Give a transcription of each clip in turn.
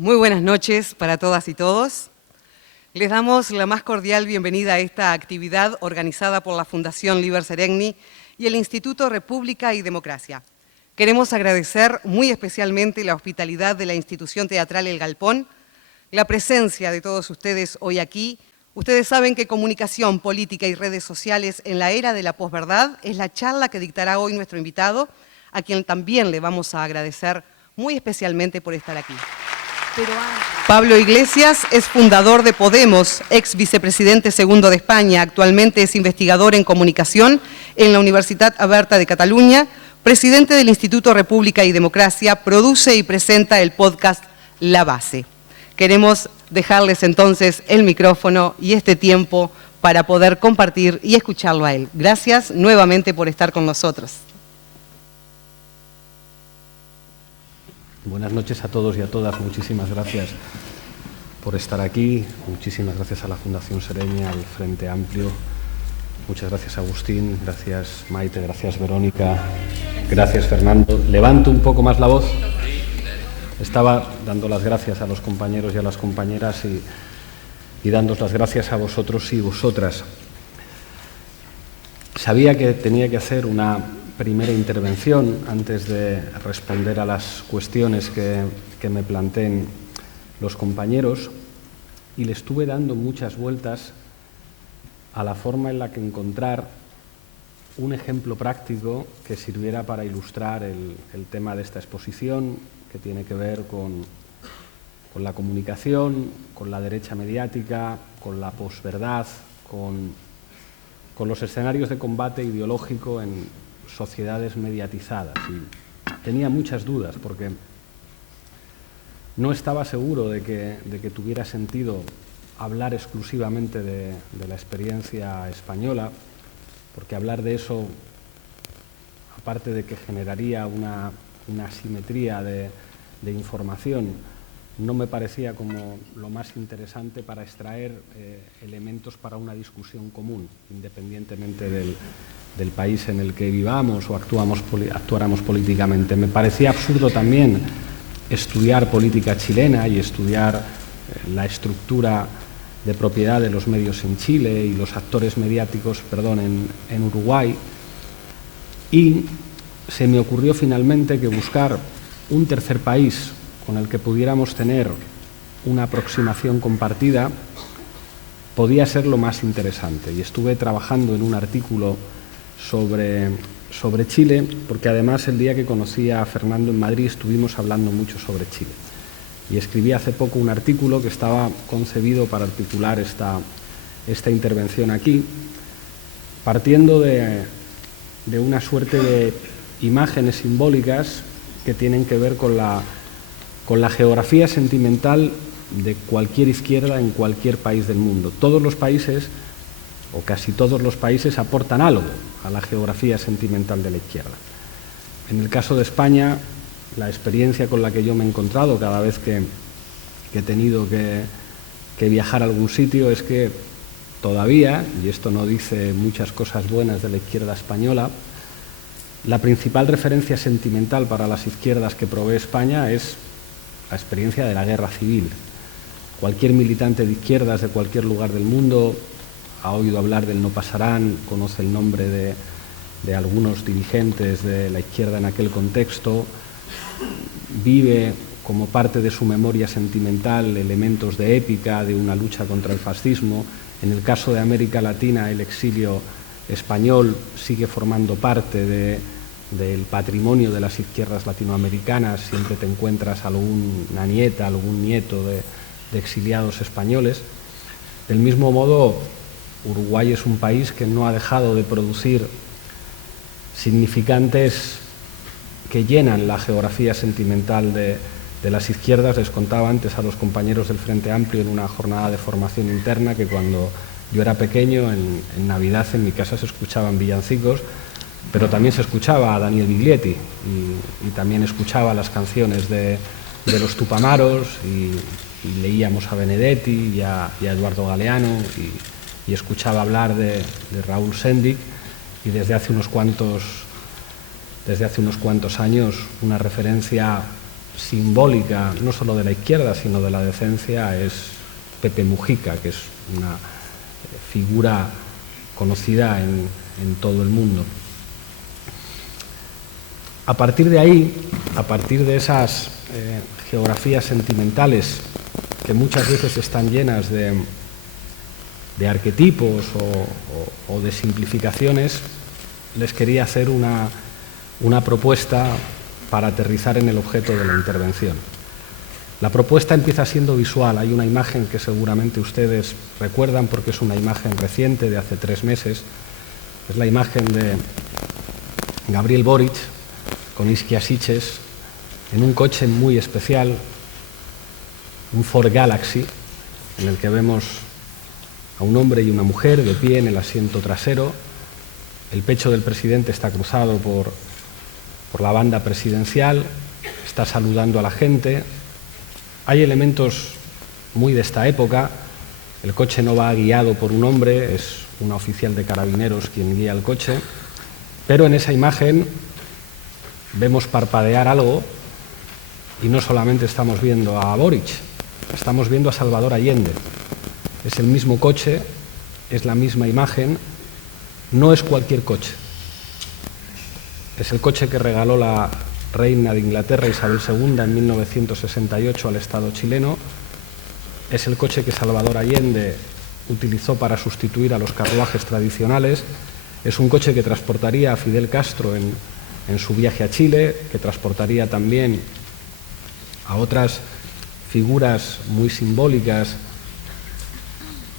Muy buenas noches para todas y todos. Les damos la más cordial bienvenida a esta actividad organizada por la Fundación Liber Seregni y el Instituto República y Democracia. Queremos agradecer muy especialmente la hospitalidad de la institución teatral El Galpón, la presencia de todos ustedes hoy aquí. Ustedes saben que comunicación, política y redes sociales en la era de la posverdad es la charla que dictará hoy nuestro invitado, a quien también le vamos a agradecer muy especialmente por estar aquí. Pablo Iglesias es fundador de Podemos, ex vicepresidente segundo de España, actualmente es investigador en comunicación en la Universitat Oberta de Cataluña, presidente del Instituto República y Democracia, produce y presenta el podcast La Base. Queremos dejarles entonces el micrófono y este tiempo para poder compartir y escucharlo a él. Gracias nuevamente por estar con nosotros. Buenas noches a todos y a todas. Muchísimas gracias por estar aquí. Muchísimas gracias a la Fundación Seregni, al Frente Amplio. Muchas gracias, Agustín. Gracias, Maite. Gracias, Verónica. Gracias, Fernando. Levanto un poco más la voz. Estaba dando las gracias a los compañeros y a las compañeras y dándos las gracias a vosotros y vosotras. Sabía que tenía que hacer una primera intervención antes de responder a las cuestiones que me planteen los compañeros y le estuve dando muchas vueltas a la forma en la que encontrar un ejemplo práctico que sirviera para ilustrar el tema de esta exposición, que tiene que ver con la comunicación, con la derecha mediática, con la posverdad, con los escenarios de combate ideológico en sociedades mediatizadas. Y tenía muchas dudas porque no estaba seguro de que tuviera sentido hablar exclusivamente de la experiencia española, porque hablar de eso, aparte de que generaría una asimetría de información, no me parecía como lo más interesante para extraer elementos para una discusión común, independientemente del país en el que vivamos o actuáramos políticamente. Me parecía absurdo también estudiar política chilena y estudiar la estructura de propiedad de los medios en Chile y los actores mediáticos, en Uruguay. Y se me ocurrió finalmente que buscar un tercer país con el que pudiéramos tener una aproximación compartida podía ser lo más interesante. Y estuve trabajando en un artículo sobre Chile, porque además el día que conocí a Fernando en Madrid estuvimos hablando mucho sobre Chile. Y escribí hace poco un artículo que estaba concebido para articular esta intervención aquí, partiendo de una suerte de imágenes simbólicas que tienen que ver con la geografía sentimental de cualquier izquierda en cualquier país del mundo. Todos los países, o casi todos los países, aportan algo a la geografía sentimental de la izquierda. En el caso de España, la experiencia con la que yo me he encontrado cada vez que he tenido que viajar a algún sitio es que todavía, y esto no dice muchas cosas buenas de la izquierda española, la principal referencia sentimental para las izquierdas que provee España es la experiencia de la guerra civil. Cualquier militante de izquierdas de cualquier lugar del mundo ha oído hablar del No Pasarán, conoce el nombre de algunos dirigentes de la izquierda en aquel contexto, vive como parte de su memoria sentimental elementos de épica, de una lucha contra el fascismo. En el caso de América Latina, el exilio español sigue formando parte del patrimonio de las izquierdas latinoamericanas. Siempre te encuentras alguna nieta, algún nieto de exiliados españoles. Del mismo modo, Uruguay es un país que no ha dejado de producir significantes que llenan la geografía sentimental de las izquierdas. Les contaba antes a los compañeros del Frente Amplio en una jornada de formación interna que cuando yo era pequeño, en Navidad en mi casa se escuchaban villancicos, pero también se escuchaba a Daniel Biglietti y también escuchaba las canciones de los Tupamaros y leíamos a Benedetti y a Eduardo Galeano y escuchaba hablar de Raúl Sendic, y desde hace unos cuantos años una referencia simbólica, no solo de la izquierda, sino de la decencia, es Pepe Mujica, que es una figura conocida en todo el mundo. A partir de ahí, a partir de esas geografías sentimentales que muchas veces están llenas de arquetipos o de simplificaciones, les quería hacer una propuesta para aterrizar en el objeto de la intervención. La propuesta empieza siendo visual. Hay una imagen que seguramente ustedes recuerdan porque es una imagen reciente de hace 3 meses. Es la imagen de Gabriel Boric con Isquia Sitges en un coche muy especial, un Ford Galaxy, en el que vemos a un hombre y una mujer de pie en el asiento trasero. El pecho del presidente está cruzado por la banda presidencial, está saludando a la gente. Hay elementos muy de esta época. El coche no va guiado por un hombre, es una oficial de carabineros quien guía el coche, pero en esa imagen vemos parpadear algo y no solamente estamos viendo a Boric, estamos viendo a Salvador Allende. Es el mismo coche, es la misma imagen, no es cualquier coche. Es el coche que regaló la reina de Inglaterra, Isabel II, en 1968 al Estado chileno. Es el coche que Salvador Allende utilizó para sustituir a los carruajes tradicionales. Es un coche que transportaría a Fidel Castro en su viaje a Chile, que transportaría también a otras figuras muy simbólicas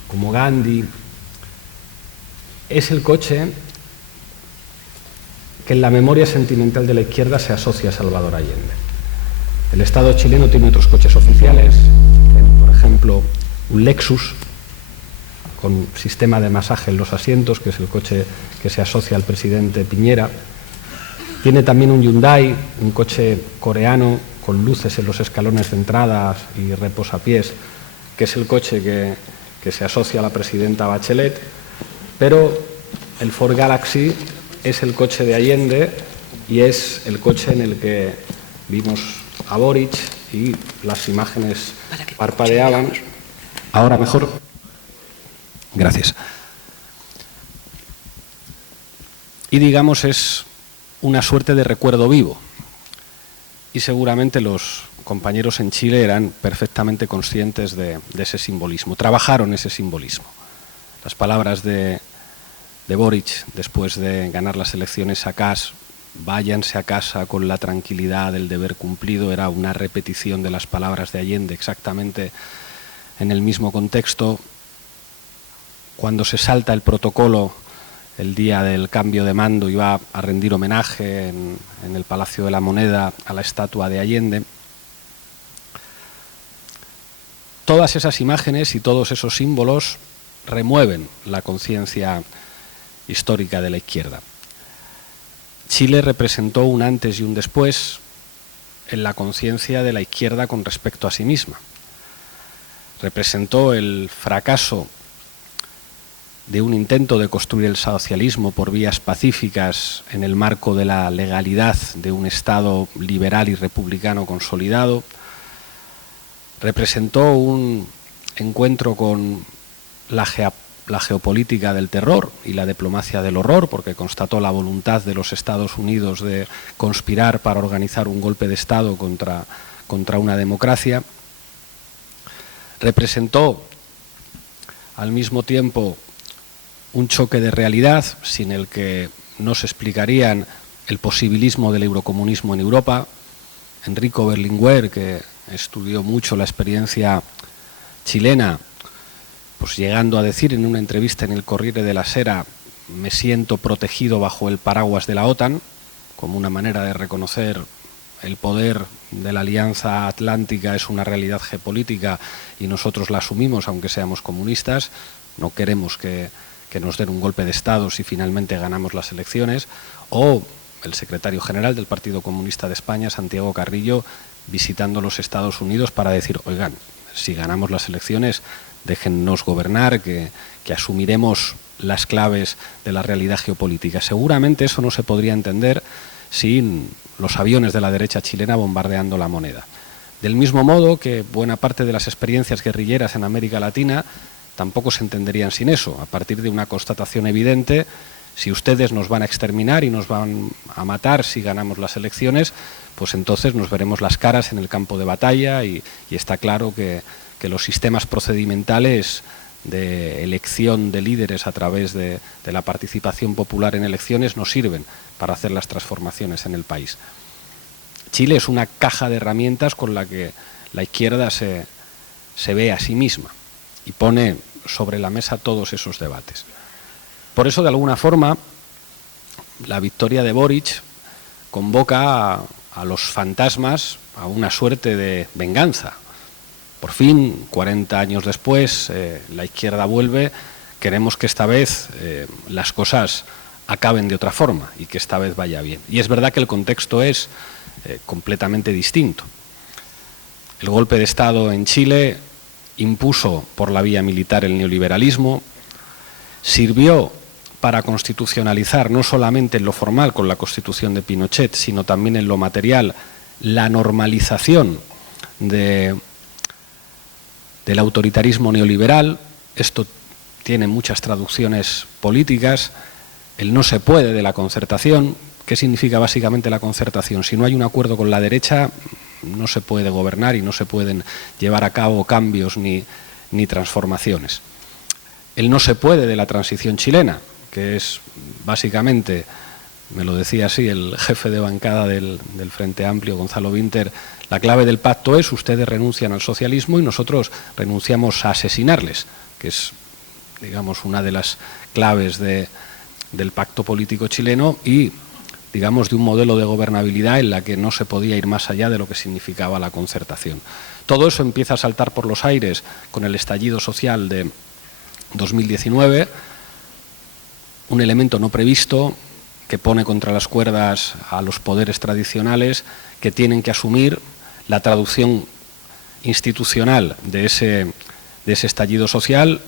como Gandhi. Es el coche que en la memoria sentimental de la izquierda se asocia a Salvador Allende. El Estado chileno tiene otros coches oficiales, por ejemplo, un Lexus con sistema de masaje en los asientos, que es el coche que se asocia al presidente Piñera. Tiene también un Hyundai, un coche coreano con luces en los escalones de entradas y reposapiés, que es el coche que se asocia a la presidenta Bachelet. Pero el Ford Galaxy es el coche de Allende y es el coche en el que vimos a Boric y las imágenes parpadeaban. Ahora mejor. Gracias. Y digamos es una suerte de recuerdo vivo. Y seguramente los compañeros en Chile eran perfectamente conscientes de ese simbolismo. Trabajaron ese simbolismo. Las palabras de Boric, después de ganar las elecciones a Kast, váyanse a casa con la tranquilidad del deber cumplido, era una repetición de las palabras de Allende, exactamente en el mismo contexto. Cuando se salta el protocolo el día del cambio de mando y va a rendir homenaje en el Palacio de la Moneda a la estatua de Allende, todas esas imágenes y todos esos símbolos remueven la conciencia histórica de la izquierda. Chile representó un antes y un después en la conciencia de la izquierda con respecto a sí misma. Representó el fracaso de un intento de construir el socialismo por vías pacíficas en el marco de la legalidad de un Estado liberal y republicano consolidado. Representó un encuentro con la geopolítica del terror y la diplomacia del horror, porque constató la voluntad de los Estados Unidos de conspirar para organizar un golpe de Estado contra una democracia. Representó al mismo tiempo un choque de realidad sin el que no se explicarían el posibilismo del eurocomunismo en Europa. Enrico Berlinguer, que estudió mucho la experiencia chilena, pues llegando a decir en una entrevista en el Corriere della Sera: me siento protegido bajo el paraguas de la OTAN, como una manera de reconocer el poder de la Alianza Atlántica es una realidad geopolítica y nosotros la asumimos aunque seamos comunistas, no queremos que nos den un golpe de Estado si finalmente ganamos las elecciones. O el secretario general del Partido Comunista de España, Santiago Carrillo, visitando los Estados Unidos para decir: oigan, si ganamos las elecciones, déjennos gobernar, que asumiremos las claves de la realidad geopolítica. Seguramente eso no se podría entender sin los aviones de la derecha chilena bombardeando la moneda. Del mismo modo que buena parte de las experiencias guerrilleras en América Latina tampoco se entenderían sin eso, a partir de una constatación evidente: si ustedes nos van a exterminar y nos van a matar si ganamos las elecciones, pues entonces nos veremos las caras en el campo de batalla y está claro que los sistemas procedimentales de elección de líderes a través de la participación popular en elecciones no sirven para hacer las transformaciones en el país. Chile es una caja de herramientas con la que la izquierda se ve a sí misma y pone sobre la mesa todos esos debates. Por eso, de alguna forma, la victoria de Boric convoca a los fantasmas a una suerte de venganza. Por fin, 40 años después, la izquierda vuelve. Queremos que esta vez las cosas acaben de otra forma y que esta vez vaya bien. Y es verdad que el contexto es completamente distinto. El golpe de Estado en Chile impuso por la vía militar el neoliberalismo, sirvió para constitucionalizar no solamente en lo formal con la Constitución de Pinochet, sino también en lo material la normalización del autoritarismo neoliberal. Esto tiene muchas traducciones políticas. El no se puede de la concertación. ¿Qué significa básicamente la concertación? Si no hay un acuerdo con la derecha, no se puede gobernar y no se pueden llevar a cabo cambios ni transformaciones. El no se puede de la transición chilena, que es básicamente, me lo decía así el jefe de bancada del Frente Amplio, Gonzalo Winter, la clave del pacto es: ustedes renuncian al socialismo y nosotros renunciamos a asesinarles, que es, digamos, una de las claves del pacto político chileno y, digamos, de un modelo de gobernabilidad en la que no se podía ir más allá de lo que significaba la concertación. Todo eso empieza a saltar por los aires con el estallido social de 2019, un elemento no previsto que pone contra las cuerdas a los poderes tradicionales, que tienen que asumir la traducción institucional de ese estallido social,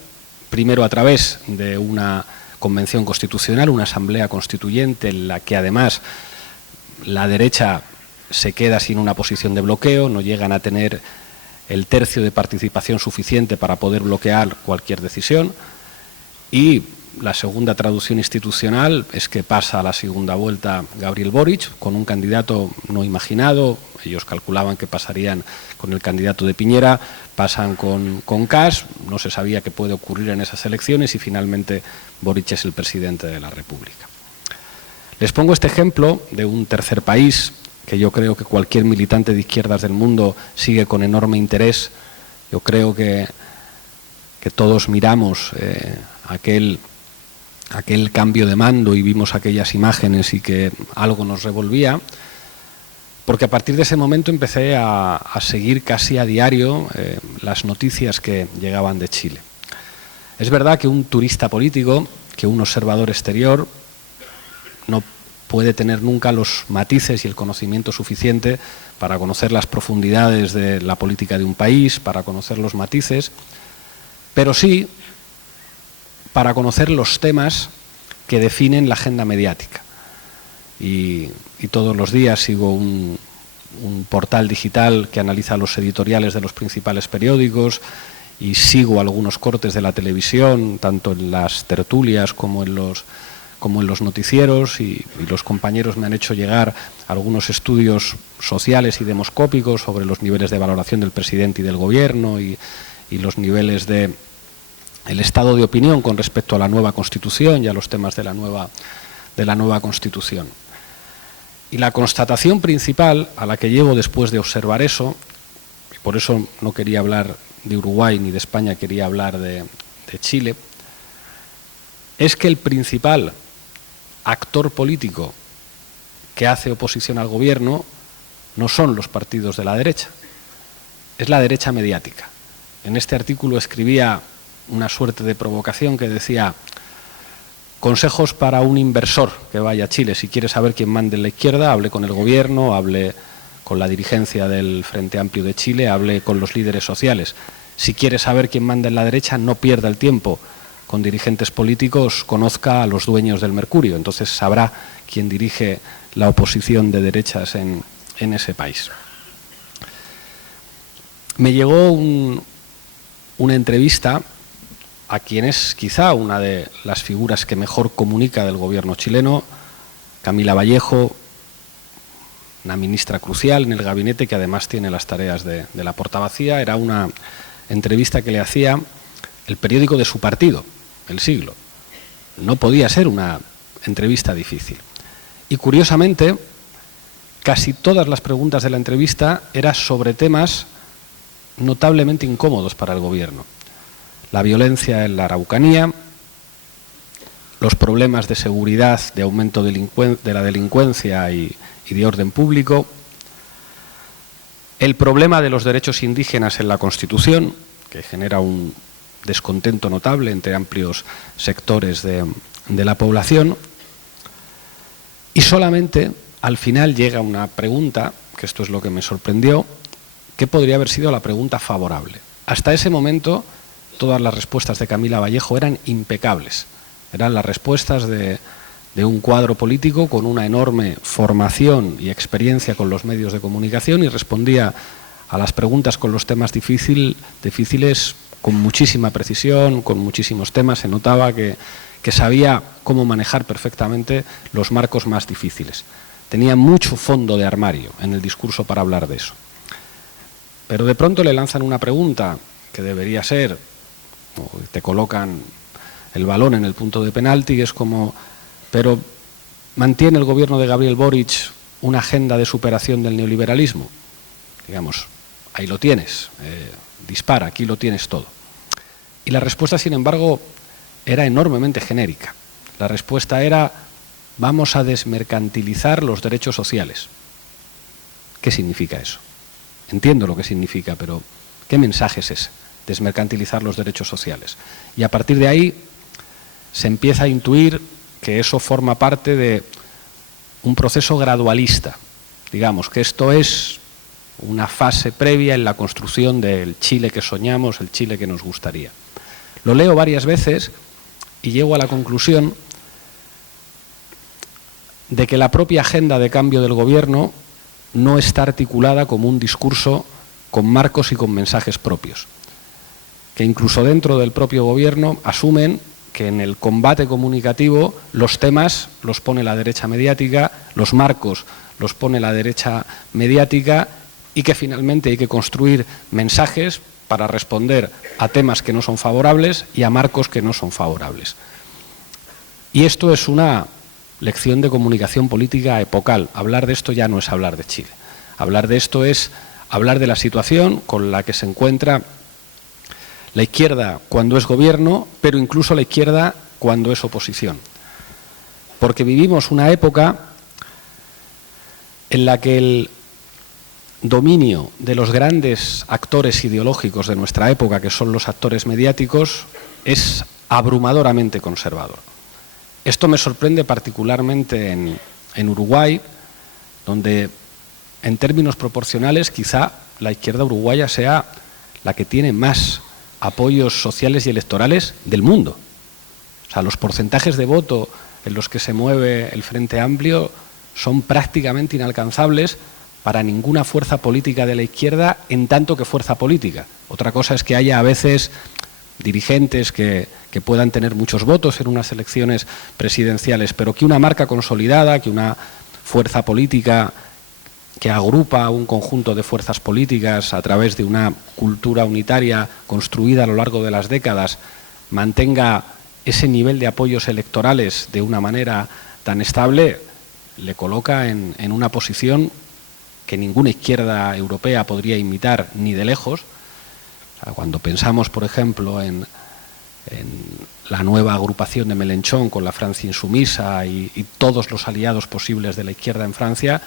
primero a través de una convención constitucional, una asamblea constituyente en la que además la derecha se queda sin una posición de bloqueo, no llegan a tener el tercio de participación suficiente para poder bloquear cualquier decisión. Y la segunda traducción institucional es que pasa a la segunda vuelta Gabriel Boric con un candidato no imaginado. Ellos calculaban que pasarían con el candidato de Piñera, pasan con Kast, no se sabía qué puede ocurrir en esas elecciones y finalmente Boric es el presidente de la República. Les pongo este ejemplo de un tercer país que yo creo que cualquier militante de izquierdas del mundo sigue con enorme interés. Yo creo que todos miramos aquel cambio de mando y vimos aquellas imágenes y que algo nos revolvía, porque a partir de ese momento empecé a seguir casi a diario las noticias que llegaban de Chile. Es verdad que un turista político, que un observador exterior, no puede tener nunca los matices y el conocimiento suficiente para conocer las profundidades de la política de un país, para conocer los matices, pero sí para conocer los temas que definen la agenda mediática. Y todos los días sigo un portal digital que analiza los editoriales de los principales periódicos y sigo algunos cortes de la televisión, tanto en las tertulias como en los noticieros, y los compañeros me han hecho llegar algunos estudios sociales y demoscópicos sobre los niveles de valoración del presidente y del gobierno y los niveles de el estado de opinión con respecto a la nueva Constitución y a los temas de la nueva Constitución. Y la constatación principal a la que llego después de observar eso, y por eso no quería hablar de Uruguay ni de España, quería hablar de Chile, es que el principal actor político que hace oposición al gobierno no son los partidos de la derecha, es la derecha mediática. En este artículo escribía una suerte de provocación que decía: consejos para un inversor que vaya a Chile. Si quiere saber quién manda en la izquierda, hable con el gobierno, hable con la dirigencia del Frente Amplio de Chile, hable con los líderes sociales. Si quiere saber quién manda en la derecha, no pierda el tiempo con dirigentes políticos conozca a los dueños del Mercurio, entonces sabrá quién dirige la oposición de derechas en ese país. Me llegó una entrevista a quien es quizá una de las figuras que mejor comunica del gobierno chileno, Camila Vallejo, una ministra crucial en el gabinete que además tiene las tareas de la portavacía. Era una entrevista que le hacía el periódico de su partido, El Siglo. No podía ser una entrevista difícil. Y curiosamente, casi todas las preguntas de la entrevista eran sobre temas notablemente incómodos para el gobierno. La violencia en la Araucanía, los problemas de seguridad, de aumento de la delincuencia y de orden público, el problema de los derechos indígenas en la Constitución, que genera un descontento notable entre amplios sectores de la población, y solamente al final llega una pregunta, que esto es lo que me sorprendió, que podría haber sido la pregunta favorable. Hasta ese momento todas las respuestas de Camila Vallejo eran impecables, eran las respuestas de un cuadro político con una enorme formación y experiencia con los medios de comunicación y respondía a las preguntas con los temas difíciles con muchísima precisión, con muchísimos temas. Se notaba que sabía cómo manejar perfectamente los marcos más difíciles. Tenía mucho fondo de armario en el discurso para hablar de eso. Pero de pronto le lanzan una pregunta que debería ser, o te colocan el balón en el punto de penalti, y es como, pero ¿mantiene el gobierno de Gabriel Boric una agenda de superación del neoliberalismo? Digamos, ahí lo tienes, dispara, aquí lo tienes todo. Y la respuesta, sin embargo, era enormemente genérica. La respuesta era, vamos a desmercantilizar los derechos sociales. ¿Qué significa eso? Entiendo lo que significa, pero ¿qué mensaje es ese? Desmercantilizar los derechos sociales. Y a partir de ahí se empieza a intuir que eso forma parte de un proceso gradualista. Digamos que esto es una fase previa en la construcción del Chile que soñamos, el Chile que nos gustaría. Lo leo varias veces y llego a la conclusión de que la propia agenda de cambio del gobierno no está articulada como un discurso con marcos y con mensajes propios. Que incluso dentro del propio gobierno asumen que en el combate comunicativo los temas los pone la derecha mediática, los marcos los pone la derecha mediática y que finalmente hay que construir mensajes para responder a temas que no son favorables y a marcos que no son favorables. Y esto es una lección de comunicación política epocal. Hablar de esto ya no es hablar de Chile. Hablar de esto es hablar de la situación con la que se encuentra la izquierda cuando es gobierno, pero incluso la izquierda cuando es oposición. Porque vivimos una época en la que el dominio de los grandes actores ideológicos de nuestra época, que son los actores mediáticos, es abrumadoramente conservador. Esto me sorprende particularmente en Uruguay, donde en términos proporcionales quizá la izquierda uruguaya sea la que tiene más apoyos sociales y electorales del mundo. O sea, los porcentajes de voto en los que se mueve el Frente Amplio son prácticamente inalcanzables para ninguna fuerza política de la izquierda en tanto que fuerza política. Otra cosa es que haya a veces dirigentes que puedan tener muchos votos en unas elecciones presidenciales, pero que una marca consolidada, que una fuerza política que agrupa un conjunto de fuerzas políticas a través de una cultura unitaria construida a lo largo de las décadas, mantenga ese nivel de apoyos electorales de una manera tan estable, le coloca en una posición que ninguna izquierda europea podría imitar ni de lejos. O sea, cuando pensamos, por ejemplo, en la nueva agrupación de Mélenchon con la Francia insumisa y todos los aliados posibles de la izquierda en Francia,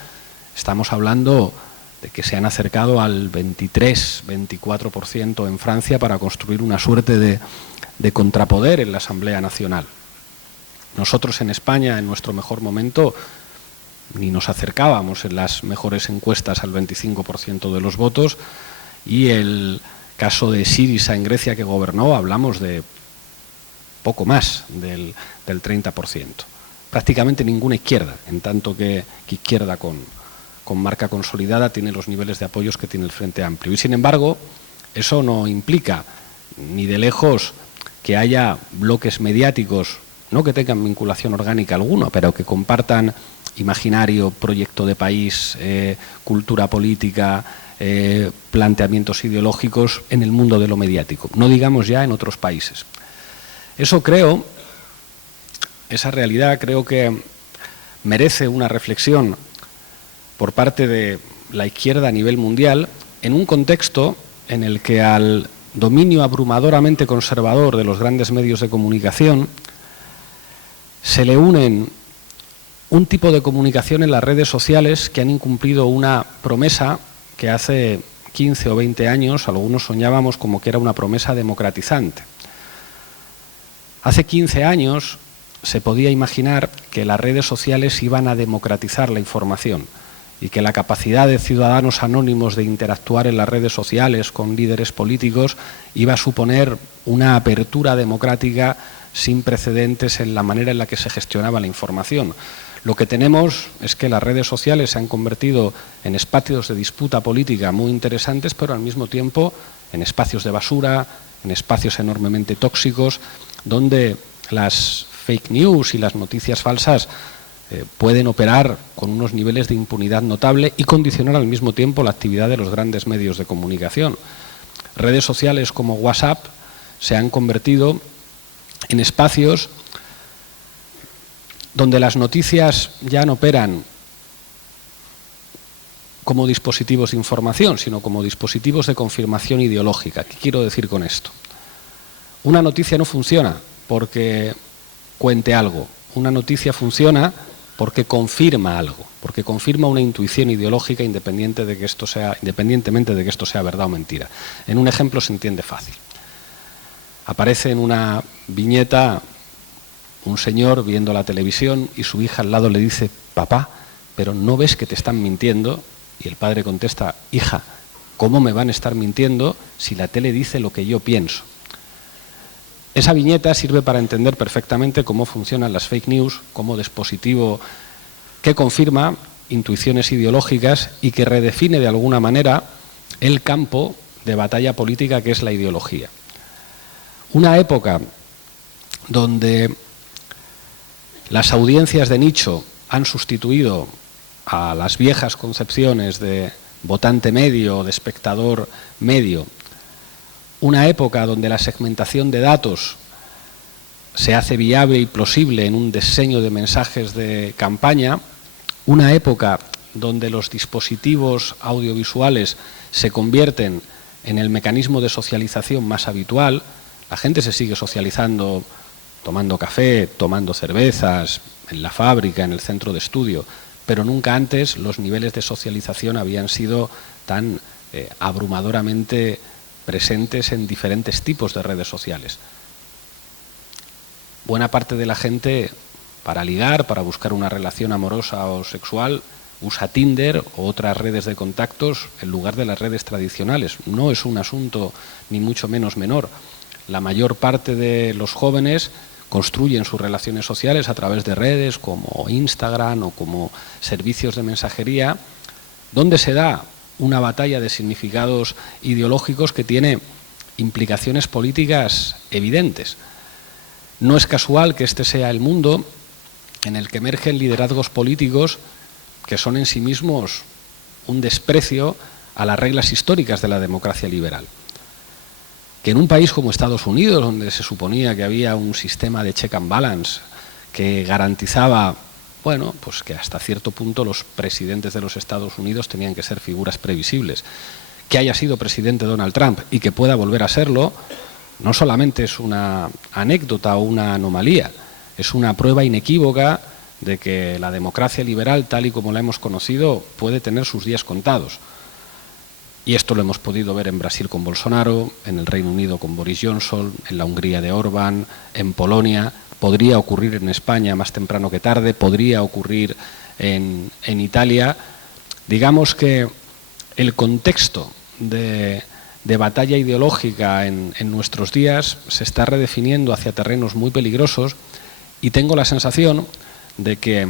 estamos hablando de que se han acercado al 23-24% en Francia para construir una suerte de contrapoder en la Asamblea Nacional. Nosotros en España, en nuestro mejor momento, ni nos acercábamos en las mejores encuestas al 25% de los votos, y el caso de Syriza en Grecia, que gobernó, hablamos de poco más del 30%. Prácticamente ninguna izquierda, en tanto que izquierda con marca consolidada tiene los niveles de apoyos que tiene el Frente Amplio. Y sin embargo, eso no implica ni de lejos que haya bloques mediáticos, no que tengan vinculación orgánica alguna, pero que compartan imaginario, proyecto de país, cultura política, planteamientos ideológicos en el mundo de lo mediático, no digamos ya en otros países. Esa realidad creo que merece una reflexión por parte de la izquierda a nivel mundial en un contexto en el que al dominio abrumadoramente conservador de los grandes medios de comunicación se le unen un tipo de comunicación en las redes sociales que han incumplido una promesa que hace 15 o 20 años algunos soñábamos como que era una promesa democratizante. Hace 15 años se podía imaginar que las redes sociales iban a democratizar la información y que la capacidad de ciudadanos anónimos de interactuar en las redes sociales con líderes políticos iba a suponer una apertura democrática sin precedentes en la manera en la que se gestionaba la información. Lo que tenemos es que las redes sociales se han convertido en espacios de disputa política muy interesantes, pero al mismo tiempo en espacios de basura, en espacios enormemente tóxicos, donde las fake news y las noticias falsas pueden operar con unos niveles de impunidad notable y condicionar al mismo tiempo la actividad de los grandes medios de comunicación. Redes sociales como WhatsApp se han convertido en espacios donde las noticias ya no operan como dispositivos de información, sino como dispositivos de confirmación ideológica. ¿Qué quiero decir con esto? Una noticia no funciona porque cuente algo. Una noticia funciona porque confirma algo, porque confirma una intuición ideológica independientemente de que esto sea verdad o mentira. En un ejemplo se entiende fácil. Aparece en una viñeta un señor viendo la televisión y su hija al lado le dice: papá, ¿pero no ves que te están mintiendo? Y el padre contesta: hija, ¿cómo me van a estar mintiendo si la tele dice lo que yo pienso? Esa viñeta sirve para entender perfectamente cómo funcionan las fake news como dispositivo que confirma intuiciones ideológicas y que redefine de alguna manera el campo de batalla política que es la ideología. Una época donde las audiencias de nicho han sustituido a las viejas concepciones de votante medio o de espectador medio, una época donde la segmentación de datos se hace viable y plausible en un diseño de mensajes de campaña, una época donde los dispositivos audiovisuales se convierten en el mecanismo de socialización más habitual. La gente se sigue socializando tomando café, tomando cervezas, en la fábrica, en el centro de estudio, pero nunca antes los niveles de socialización habían sido tan abrumadoramente presentes en diferentes tipos de redes sociales. Buena parte de la gente, para ligar, para buscar una relación amorosa o sexual, usa Tinder o otras redes de contactos en lugar de las redes tradicionales. No es un asunto ni mucho menos menor. La mayor parte de los jóvenes construyen sus relaciones sociales a través de redes como Instagram o como servicios de mensajería, donde se da una batalla de significados ideológicos que tiene implicaciones políticas evidentes. No es casual que este sea el mundo en el que emergen liderazgos políticos que son en sí mismos un desprecio a las reglas históricas de la democracia liberal. Que en un país como Estados Unidos, donde se suponía que había un sistema de check and balance que garantizaba, bueno, pues que hasta cierto punto los presidentes de los Estados Unidos tenían que ser figuras previsibles, que haya sido presidente Donald Trump y que pueda volver a serlo, no solamente es una anécdota o una anomalía, es una prueba inequívoca de que la democracia liberal, tal y como la hemos conocido, puede tener sus días contados. Y esto lo hemos podido ver en Brasil con Bolsonaro, en el Reino Unido con Boris Johnson, en la Hungría de Orbán, en Polonia. Podría ocurrir en España más temprano que tarde, podría ocurrir en Italia. Digamos que el contexto de de batalla ideológica en nuestros días se está redefiniendo hacia terrenos muy peligrosos y tengo la sensación de que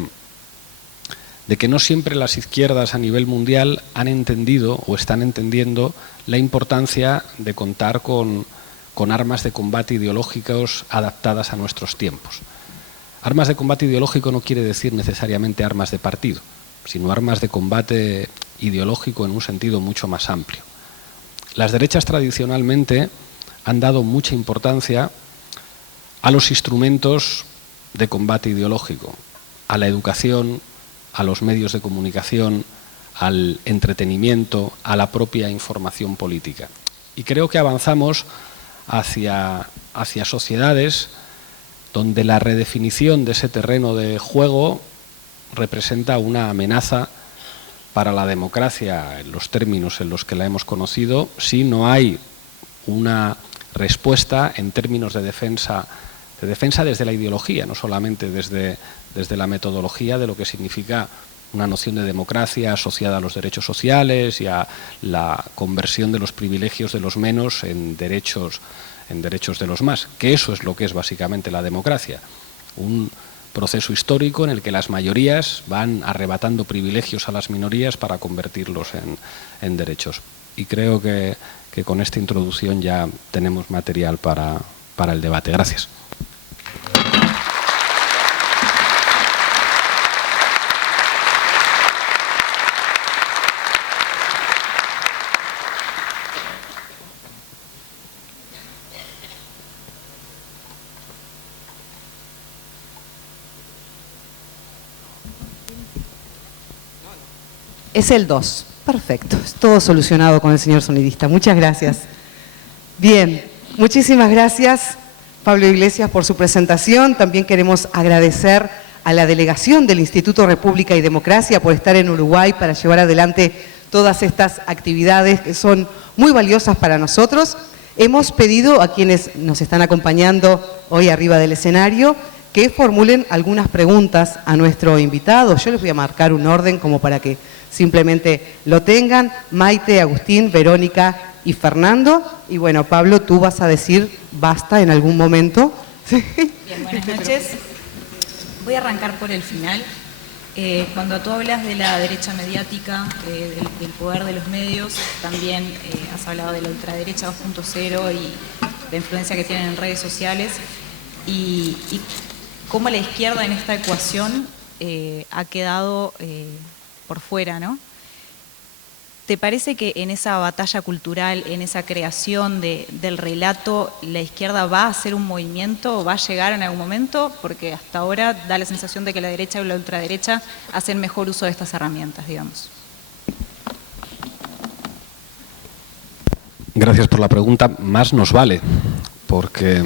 no siempre las izquierdas a nivel mundial han entendido o están entendiendo la importancia de contar con armas de combate ideológicos adaptadas a nuestros tiempos. Armas de combate ideológico no quiere decir necesariamente armas de partido, sino armas de combate ideológico en un sentido mucho más amplio. Las derechas tradicionalmente han dado mucha importancia a los instrumentos de combate ideológico, a la educación, a los medios de comunicación, al entretenimiento, a la propia información política. Y creo que avanzamos hacia sociedades donde la redefinición de ese terreno de juego representa una amenaza para la democracia en los términos en los que la hemos conocido, si no hay una respuesta en términos de defensa desde la ideología, no solamente desde la metodología de lo que significa una noción de democracia asociada a los derechos sociales y a la conversión de los privilegios de los menos en derechos de los más, que eso es lo que es básicamente la democracia, un proceso histórico en el que las mayorías van arrebatando privilegios a las minorías para convertirlos en derechos. Y creo que con esta introducción ya tenemos material para el debate. Gracias. Es el 2. Perfecto. Es todo solucionado con el señor sonidista. Muchas gracias. Bien, muchísimas gracias, Pablo Iglesias, por su presentación. También queremos agradecer a la delegación del Instituto República y Democracia por estar en Uruguay para llevar adelante todas estas actividades que son muy valiosas para nosotros. Hemos pedido a quienes nos están acompañando hoy arriba del escenario que formulen algunas preguntas a nuestro invitado. Yo les voy a marcar un orden como para que simplemente lo tengan. Maite, Agustín, Verónica y Fernando. Y bueno, Pablo, tú vas a decir basta en algún momento. Bien, buenas noches. Voy a arrancar por el final. Cuando tú hablas de la derecha mediática, del poder de los medios, también has hablado de la ultraderecha 2.0 y la influencia que tienen en redes sociales y cómo la izquierda en esta ecuación ha quedado por fuera, ¿no? ¿Te parece que en esa batalla cultural, en esa creación del relato, la izquierda va a hacer un movimiento, va a llegar en algún momento? Porque hasta ahora da la sensación de que la derecha y la ultraderecha hacen mejor uso de estas herramientas, digamos. Gracias por la pregunta. Más nos vale, porque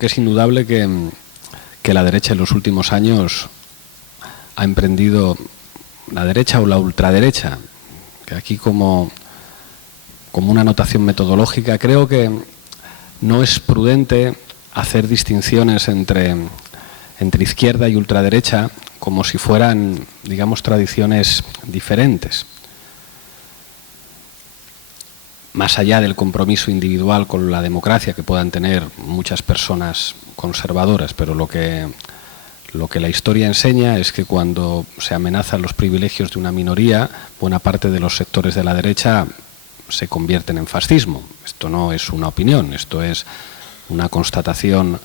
es indudable que la derecha en los últimos años ha emprendido, la derecha o la ultraderecha, que aquí como una anotación metodológica, creo que no es prudente hacer distinciones entre izquierda y ultraderecha como si fueran, digamos, tradiciones diferentes. Más allá del compromiso individual con la democracia que puedan tener muchas personas conservadoras, pero lo que la historia enseña es que cuando se amenazan los privilegios de una minoría, buena parte de los sectores de la derecha se convierten en fascismo. Esto no es una opinión, esto es una constatación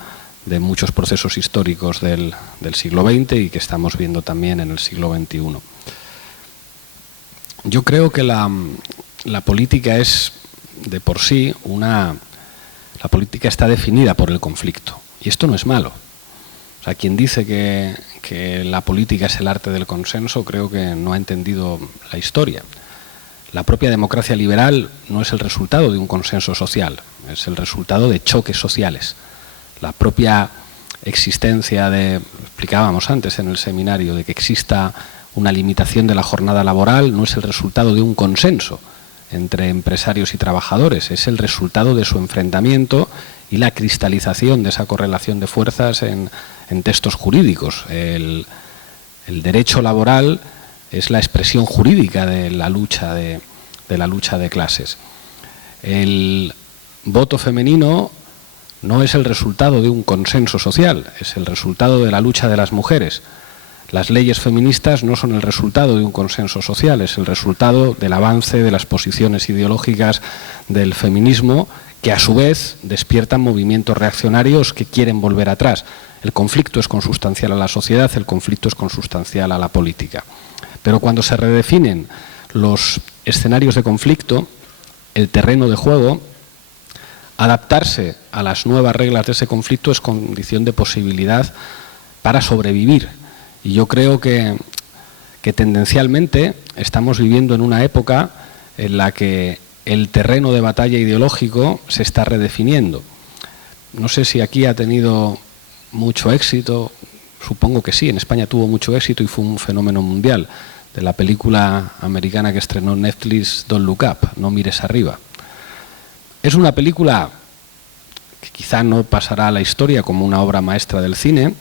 de muchos procesos históricos del siglo XX y que estamos viendo también en el siglo XXI. Yo creo que la política es de por sí la política está definida por el conflicto y esto no es malo. O sea, quien dice que la política es el arte del consenso, creo que no ha entendido la historia. La propia democracia liberal no es el resultado de un consenso social, es el resultado de choques sociales. La propia existencia explicábamos antes en el seminario, de que exista una limitación de la jornada laboral, no es el resultado de un consenso entre empresarios y trabajadores, es el resultado de su enfrentamiento y la cristalización de esa correlación de fuerzas en textos jurídicos. El derecho laboral es la expresión jurídica de la lucha de clases. El voto femenino no es el resultado de un consenso social, es el resultado de la lucha de las mujeres. Las leyes feministas no son el resultado de un consenso social, es el resultado del avance de las posiciones ideológicas del feminismo, que a su vez despiertan movimientos reaccionarios que quieren volver atrás. El conflicto es consustancial a la sociedad, el conflicto es consustancial a la política. Pero cuando se redefinen los escenarios de conflicto, el terreno de juego, adaptarse a las nuevas reglas de ese conflicto es condición de posibilidad para sobrevivir. Y yo creo que tendencialmente estamos viviendo en una época en la que el terreno de batalla ideológico se está redefiniendo. No sé si aquí ha tenido mucho éxito, supongo que sí, en España tuvo mucho éxito y fue un fenómeno mundial, de la película americana que estrenó Netflix, Don't Look Up, No mires arriba. Es una película que quizá no pasará a la historia como una obra maestra del cine,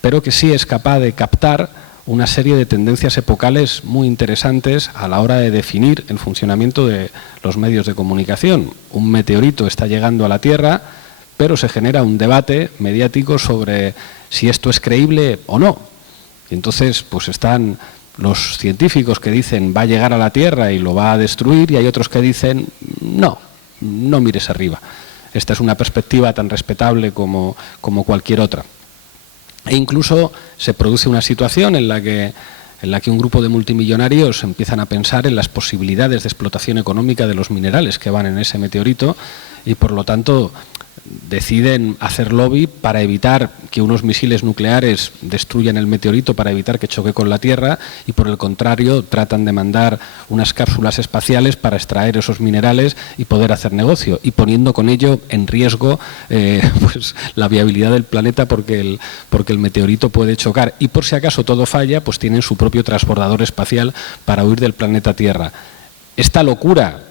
pero que sí es capaz de captar una serie de tendencias epocales muy interesantes a la hora de definir el funcionamiento de los medios de comunicación. Un meteorito está llegando a la Tierra, pero se genera un debate mediático sobre si esto es creíble o no. Y entonces pues están los científicos que dicen va a llegar a la Tierra y lo va a destruir, y hay otros que dicen no mires arriba. Esta es una perspectiva tan respetable como cualquier otra. E incluso se produce una situación en la que un grupo de multimillonarios empiezan a pensar en las posibilidades de explotación económica de los minerales que van en ese meteorito, y por lo tanto deciden hacer lobby para evitar que unos misiles nucleares destruyan el meteorito, para evitar que choque con la Tierra, y por el contrario tratan de mandar unas cápsulas espaciales para extraer esos minerales y poder hacer negocio, y poniendo con ello en riesgo pues la viabilidad del planeta, porque el meteorito puede chocar, y por si acaso todo falla, pues tienen su propio transbordador espacial para huir del planeta Tierra. Esta locura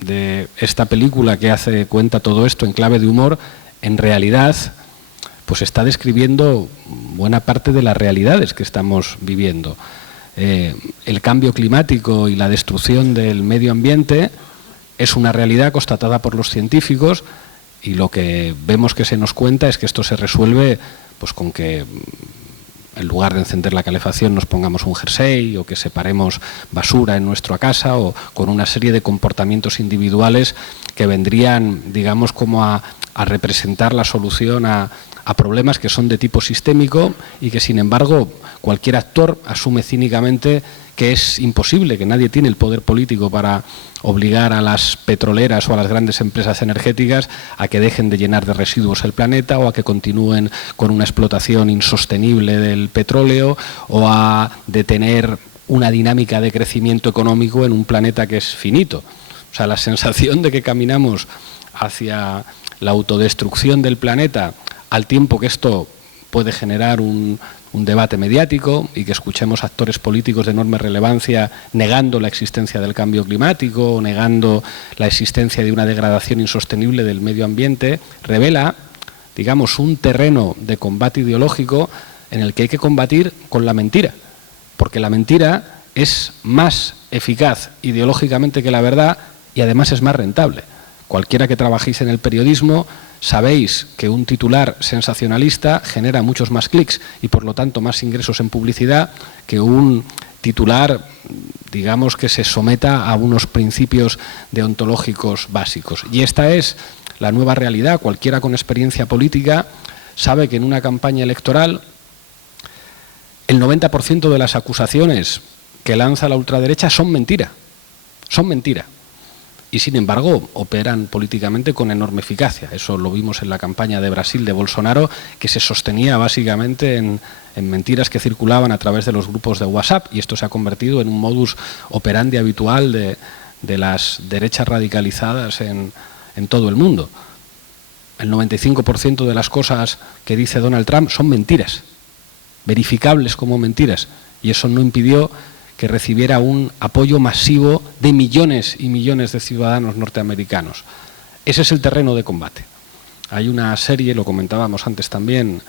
de esta película, que cuenta todo esto en clave de humor, en realidad pues está describiendo buena parte de las realidades que estamos viviendo. El cambio climático y la destrucción del medio ambiente es una realidad constatada por los científicos, y lo que vemos que se nos cuenta es que esto se resuelve pues con que en lugar de encender la calefacción nos pongamos un jersey, o que separemos basura en nuestra casa, o con una serie de comportamientos individuales que vendrían, digamos, como a representar la solución a problemas que son de tipo sistémico, y que sin embargo cualquier actor asume cínicamente que es imposible, que nadie tiene el poder político para obligar a las petroleras o a las grandes empresas energéticas a que dejen de llenar de residuos el planeta, o a que continúen con una explotación insostenible del petróleo, o a detener una dinámica de crecimiento económico en un planeta que es finito. O sea, la sensación de que caminamos hacia la autodestrucción del planeta, al tiempo que esto puede generar un debate mediático, y que escuchemos actores políticos de enorme relevancia negando la existencia del cambio climático, o negando la existencia de una degradación insostenible del medio ambiente, revela, digamos, un terreno de combate ideológico en el que hay que combatir con la mentira, porque la mentira es más eficaz ideológicamente que la verdad, y además es más rentable. Cualquiera que trabajéis en el periodismo sabéis que un titular sensacionalista genera muchos más clics y por lo tanto más ingresos en publicidad que un titular, digamos, que se someta a unos principios deontológicos básicos. Y esta es la nueva realidad. Cualquiera con experiencia política sabe que en una campaña electoral el 90% de las acusaciones que lanza la ultraderecha son mentira. Son mentira. Y sin embargo operan políticamente con enorme eficacia. Eso lo vimos en la campaña de Brasil de Bolsonaro, que se sostenía básicamente en mentiras que circulaban a través de los grupos de WhatsApp, y esto se ha convertido en un modus operandi habitual de las derechas radicalizadas en todo el mundo. El 95% de las cosas que dice Donald Trump son mentiras, verificables como mentiras, y eso no impidió que recibiera un apoyo masivo de millones y millones de ciudadanos norteamericanos. Ese es el terreno de combate. Hay una serie, lo comentábamos antes también,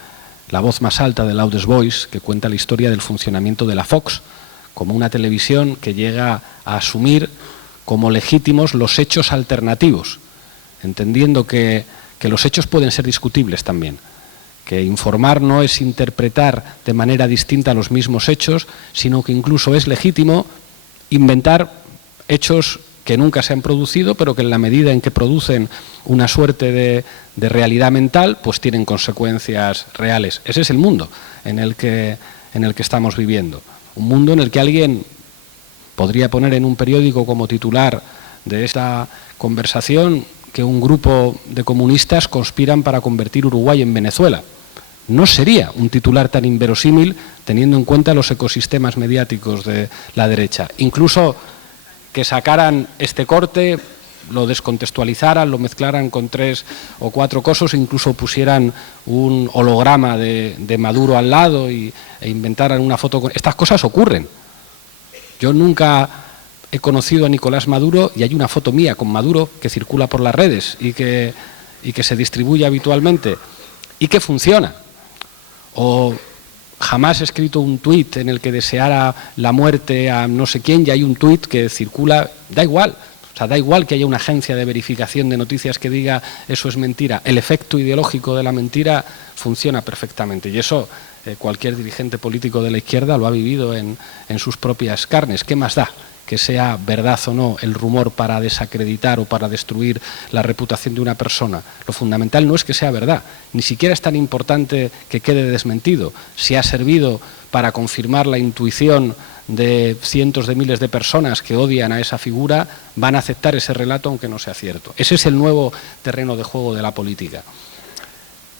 La voz más alta, de Loudest Voice, que cuenta la historia del funcionamiento de la Fox como una televisión que llega a asumir como legítimos los hechos alternativos, entendiendo que los hechos pueden ser discutibles también, que informar no es interpretar de manera distinta los mismos hechos, sino que incluso es legítimo inventar hechos que nunca se han producido, pero que en la medida en que producen una suerte de realidad mental, pues tienen consecuencias reales. Ese es el mundo en el que estamos viviendo. Un mundo en el que alguien podría poner en un periódico como titular de esta conversación que un grupo de comunistas conspiran para convertir Uruguay en Venezuela. No sería un titular tan inverosímil teniendo en cuenta los ecosistemas mediáticos de la derecha. Incluso que sacaran este corte, lo descontextualizaran, lo mezclaran con 3 o 4 cosas, incluso pusieran un holograma de Maduro al lado e inventaran una foto con... Estas cosas ocurren. Yo nunca he conocido a Nicolás Maduro y hay una foto mía con Maduro que circula por las redes y que se distribuye habitualmente y que funciona. O jamás he escrito un tuit en el que deseara la muerte a no sé quién y hay un tuit que circula, da igual. O sea, da igual que haya una agencia de verificación de noticias que diga eso es mentira. El efecto ideológico de la mentira funciona perfectamente y eso cualquier dirigente político de la izquierda lo ha vivido en sus propias carnes. ¿Qué más da que sea verdad o no el rumor para desacreditar o para destruir la reputación de una persona? Lo fundamental no es que sea verdad, ni siquiera es tan importante que quede desmentido. Si ha servido para confirmar la intuición de cientos de miles de personas que odian a esa figura, van a aceptar ese relato aunque no sea cierto. Ese es el nuevo terreno de juego de la política.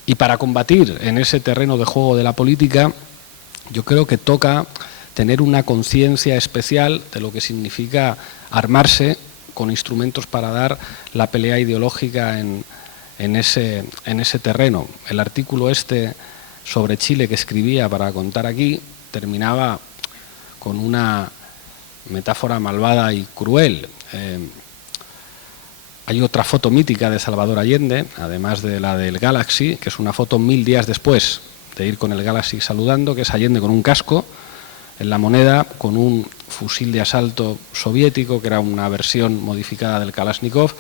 Y para combatir en ese terreno de juego de la política, yo creo que toca tener una conciencia especial de lo que significa armarse con instrumentos para dar la pelea ideológica en ese terreno. El artículo sobre Chile que escribía para contar aquí terminaba con una metáfora malvada y cruel. Hay otra foto mítica de Salvador Allende, además de la del Galaxy, que es una foto 1000 días después de ir con el Galaxy saludando, que es Allende con un casco en la moneda, con un fusil de asalto soviético, que era una versión modificada del Kalashnikov,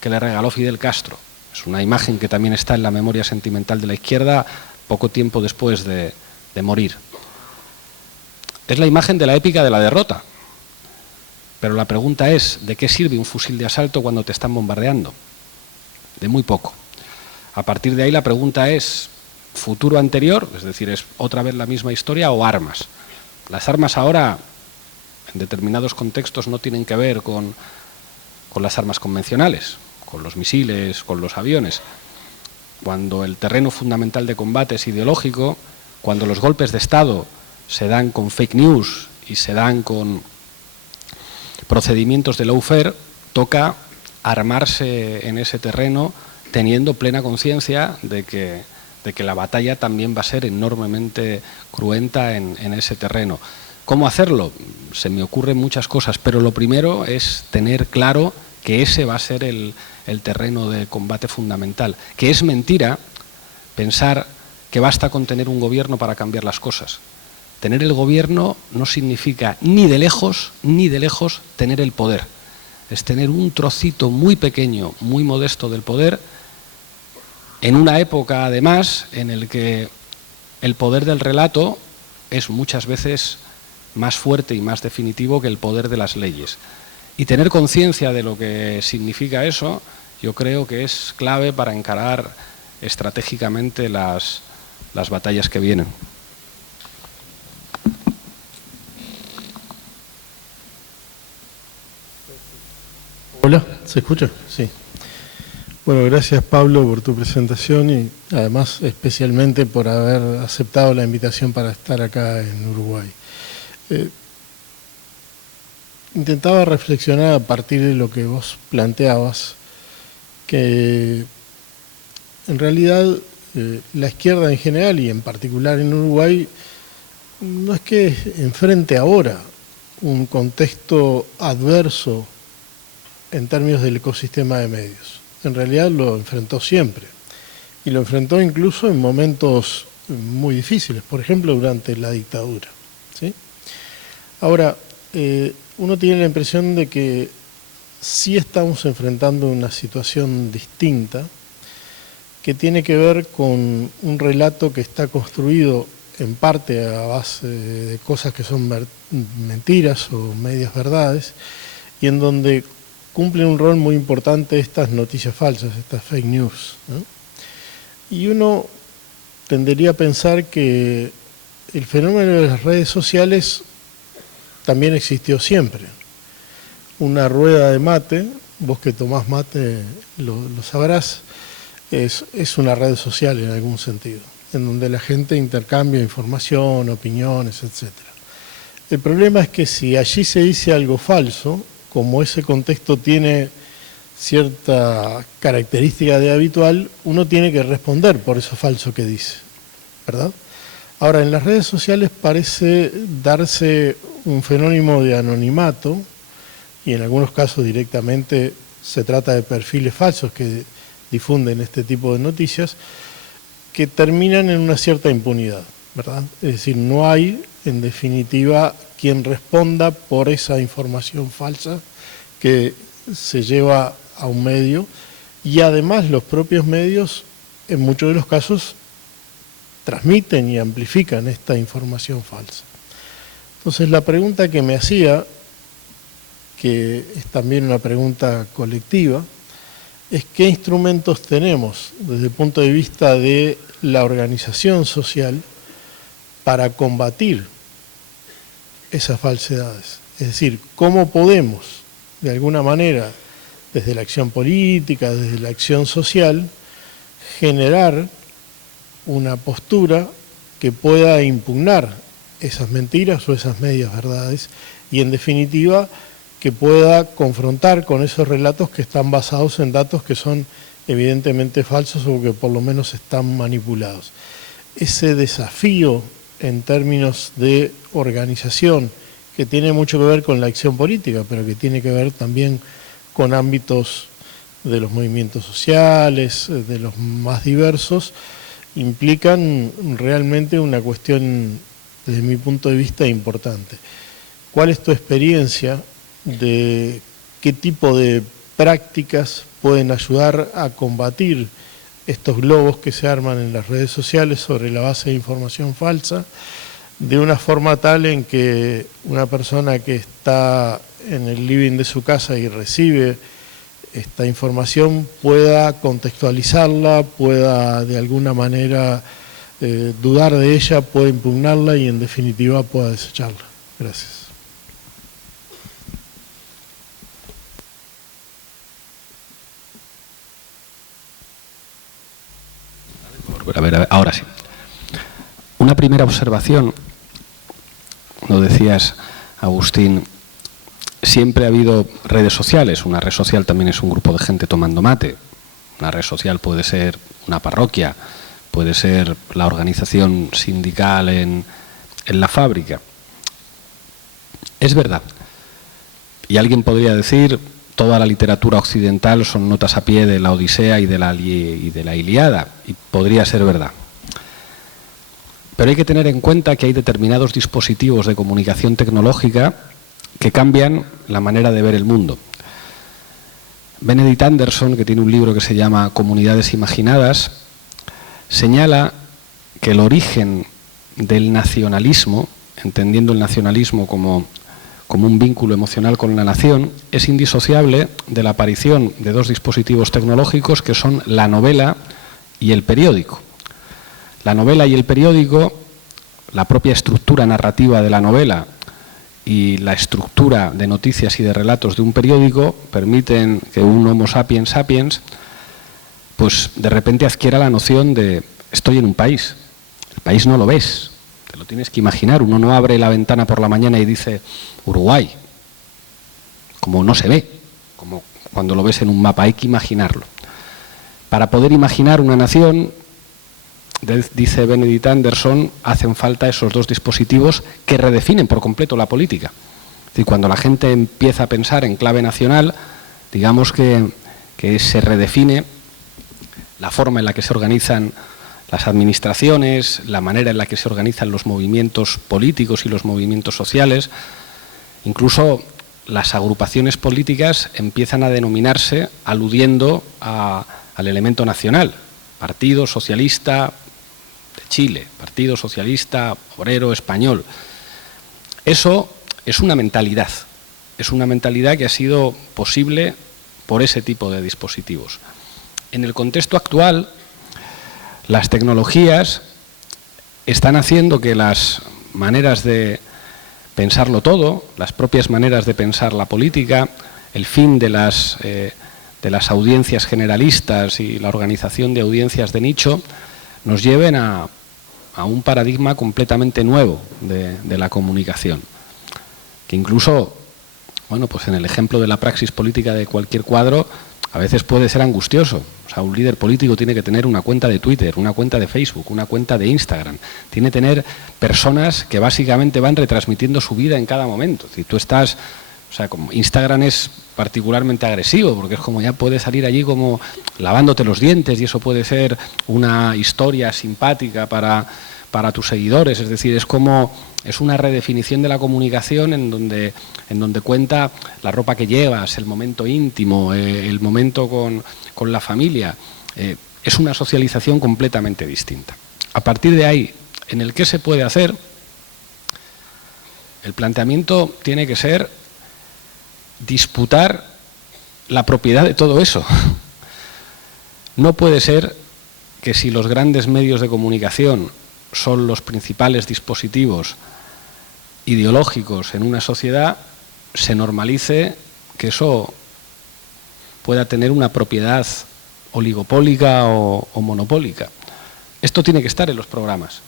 que le regaló Fidel Castro. Es una imagen que también está en la memoria sentimental de la izquierda poco tiempo después de morir. Es la imagen de la épica de la derrota. Pero la pregunta es, ¿de qué sirve un fusil de asalto cuando te están bombardeando? De muy poco. A partir de ahí la pregunta es, ¿futuro anterior? Es decir, ¿es otra vez la misma historia o armas? Las armas ahora, en determinados contextos, no tienen que ver con las armas convencionales, con los misiles, con los aviones. Cuando el terreno fundamental de combate es ideológico, cuando los golpes de Estado se dan con fake news y se dan con procedimientos de lawfare, toca armarse en ese terreno teniendo plena conciencia de que la batalla también va a ser enormemente cruenta en ese terreno. ¿Cómo hacerlo? Se me ocurren muchas cosas, pero lo primero es tener claro que ese va a ser el terreno de combate fundamental, que es mentira pensar que basta con tener un gobierno para cambiar las cosas. Tener el gobierno no significa ni de lejos tener el poder. Es tener un trocito muy pequeño, muy modesto del poder, en una época además en el que el poder del relato es muchas veces más fuerte y más definitivo que el poder de las leyes. Y tener conciencia de lo que significa eso, yo creo que es clave para encarar estratégicamente las batallas que vienen. Hola, ¿se escucha? Sí. Bueno, gracias Pablo por tu presentación y además especialmente por haber aceptado la invitación para estar acá en Uruguay. Intentaba reflexionar a partir de lo que vos planteabas, que en realidad la izquierda en general y en particular en Uruguay no es que enfrente ahora un contexto adverso en términos del ecosistema de medios. En realidad lo enfrentó siempre y lo enfrentó incluso en momentos muy difíciles, por ejemplo durante la dictadura, ¿sí? Ahora, uno tiene la impresión de que sí estamos enfrentando una situación distinta que tiene que ver con un relato que está construido en parte a base de cosas que son mentiras o medias verdades, y en donde cumplen un rol muy importante estas noticias falsas, estas fake news, ¿no? Y uno tendería a pensar que el fenómeno de las redes sociales también existió siempre. Una rueda de mate, vos que tomás mate lo sabrás, es una red social en algún sentido, en donde la gente intercambia información, opiniones, etc. El problema es que si allí se dice algo falso, como ese contexto tiene cierta característica de habitual, uno tiene que responder por eso falso que dice, ¿verdad? Ahora, en las redes sociales parece darse un fenómeno de anonimato, y en algunos casos directamente se trata de perfiles falsos que difunden este tipo de noticias, que terminan en una cierta impunidad, ¿verdad? Es decir, no hay, en definitiva, quien responda por esa información falsa que se lleva a un medio, y además los propios medios, en muchos de los casos, transmiten y amplifican esta información falsa. Entonces, la pregunta que me hacía, que es también una pregunta colectiva, es qué instrumentos tenemos desde el punto de vista de la organización social para combatir esas falsedades. Es decir, cómo podemos, de alguna manera, desde la acción política, desde la acción social, generar una postura que pueda impugnar esas mentiras o esas medias verdades y, en definitiva, que pueda confrontar con esos relatos que están basados en datos que son evidentemente falsos o que por lo menos están manipulados. Ese desafío en términos de organización, que tiene mucho que ver con la acción política, pero que tiene que ver también con ámbitos de los movimientos sociales, de los más diversos, implican realmente una cuestión, desde mi punto de vista, importante. ¿Cuál es tu experiencia de qué tipo de prácticas pueden ayudar a combatir estos globos que se arman en las redes sociales sobre la base de información falsa, de una forma tal en que una persona que está en el living de su casa y recibe esta información pueda contextualizarla, pueda de alguna manera dudar de ella, pueda impugnarla y en definitiva pueda desecharla? Gracias. A ver, ahora sí. Una primera observación, lo decías, Agustín, siempre ha habido redes sociales. Una red social también es un grupo de gente tomando mate. Una red social puede ser una parroquia, puede ser la organización sindical en la fábrica. Es verdad. Y alguien podría decir, toda la literatura occidental son notas a pie de la Odisea y de la Ilíada, y podría ser verdad. Pero hay que tener en cuenta que hay determinados dispositivos de comunicación tecnológica que cambian la manera de ver el mundo. Benedict Anderson, que tiene un libro que se llama Comunidades Imaginadas, señala que el origen del nacionalismo, entendiendo el nacionalismo como un vínculo emocional con la nación, es indisociable de la aparición de dos dispositivos tecnológicos que son la novela y el periódico. La novela y el periódico, la propia estructura narrativa de la novela y la estructura de noticias y de relatos de un periódico permiten que un Homo sapiens sapiens pues de repente adquiera la noción de estoy en un país. El país no lo ves, te lo tienes que imaginar. Uno no abre la ventana por la mañana y dice Uruguay, como no se ve, como cuando lo ves en un mapa, hay que imaginarlo. Para poder imaginar una nación, dice Benedict Anderson, hacen falta esos dos dispositivos que redefinen por completo la política. Es decir, cuando la gente empieza a pensar en clave nacional, digamos que se redefine la forma en la que se organizan las administraciones, la manera en la que se organizan los movimientos políticos y los movimientos sociales. Incluso las agrupaciones políticas empiezan a denominarse aludiendo al elemento nacional. Partido Socialista de Chile, Partido Socialista Obrero Español. Eso es una mentalidad que ha sido posible por ese tipo de dispositivos. En el contexto actual, las tecnologías están haciendo que las maneras de pensarlo todo, las propias maneras de pensar la política, el fin de las audiencias generalistas y la organización de audiencias de nicho, nos lleven a un paradigma completamente nuevo de la comunicación, que incluso, bueno, pues en el ejemplo de la praxis política de cualquier cuadro, a veces puede ser angustioso. O sea, un líder político tiene que tener una cuenta de Twitter, una cuenta de Facebook, una cuenta de Instagram. Tiene que tener personas que básicamente van retransmitiendo su vida en cada momento. Si tú estás, o sea, como Instagram es particularmente agresivo, porque es como ya puedes salir allí como lavándote los dientes y eso puede ser una historia simpática para tus seguidores. Es decir, es una redefinición de la comunicación en donde cuenta la ropa que llevas, el momento íntimo, el momento con la familia. Es una socialización completamente distinta. A partir de ahí, en el que se puede hacer, el planteamiento tiene que ser disputar la propiedad de todo eso. No puede ser que si los grandes medios de comunicación son los principales dispositivos ideológicos en una sociedad, se normalice que eso pueda tener una propiedad oligopólica o monopólica. Esto tiene que estar en los programas.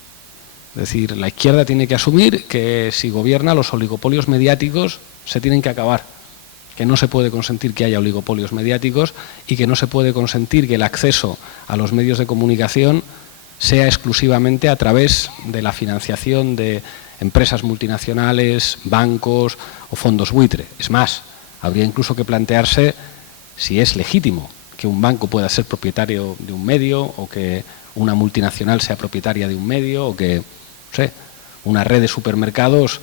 Es decir, la izquierda tiene que asumir que si gobierna, los oligopolios mediáticos se tienen que acabar, que no se puede consentir que haya oligopolios mediáticos y que no se puede consentir que el acceso a los medios de comunicación sea exclusivamente a través de la financiación de empresas multinacionales, bancos o fondos buitre. Es más, habría incluso que plantearse si es legítimo que un banco pueda ser propietario de un medio o que una multinacional sea propietaria de un medio o que, no sé, una red de supermercados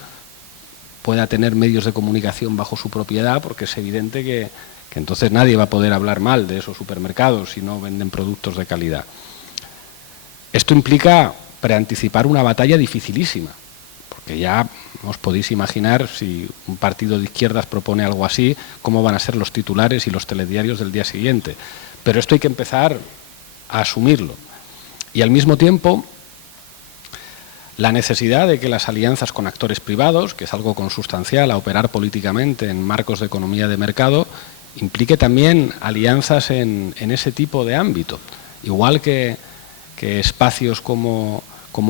pueda tener medios de comunicación bajo su propiedad, porque es evidente que entonces nadie va a poder hablar mal de esos supermercados si no venden productos de calidad. Esto implica preanticipar una batalla dificilísima, porque ya os podéis imaginar, si un partido de izquierdas propone algo así, cómo van a ser los titulares y los telediarios del día siguiente. Pero esto hay que empezar a asumirlo. Y al mismo tiempo, la necesidad de que las alianzas con actores privados, que es algo consustancial a operar políticamente en marcos de economía de mercado, implique también alianzas en ese tipo de ámbito. Igual que espacios como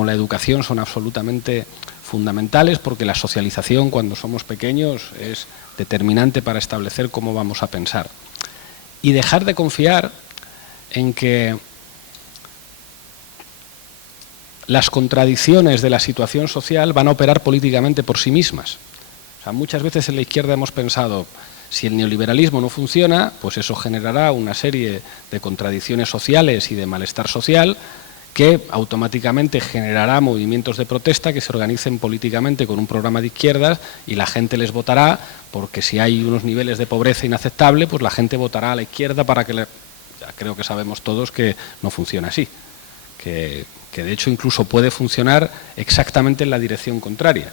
la educación son absolutamente fundamentales, porque la socialización cuando somos pequeños es determinante para establecer cómo vamos a pensar. Y dejar de confiar en que las contradicciones de la situación social van a operar políticamente por sí mismas. O sea, muchas veces en la izquierda hemos pensado, si el neoliberalismo no funciona, pues eso generará una serie de contradicciones sociales y de malestar social que automáticamente generará movimientos de protesta que se organicen políticamente con un programa de izquierdas y la gente les votará, porque si hay unos niveles de pobreza inaceptable, pues la gente votará a la izquierda para que... Ya creo que sabemos todos que no funciona así, que de hecho incluso puede funcionar exactamente en la dirección contraria,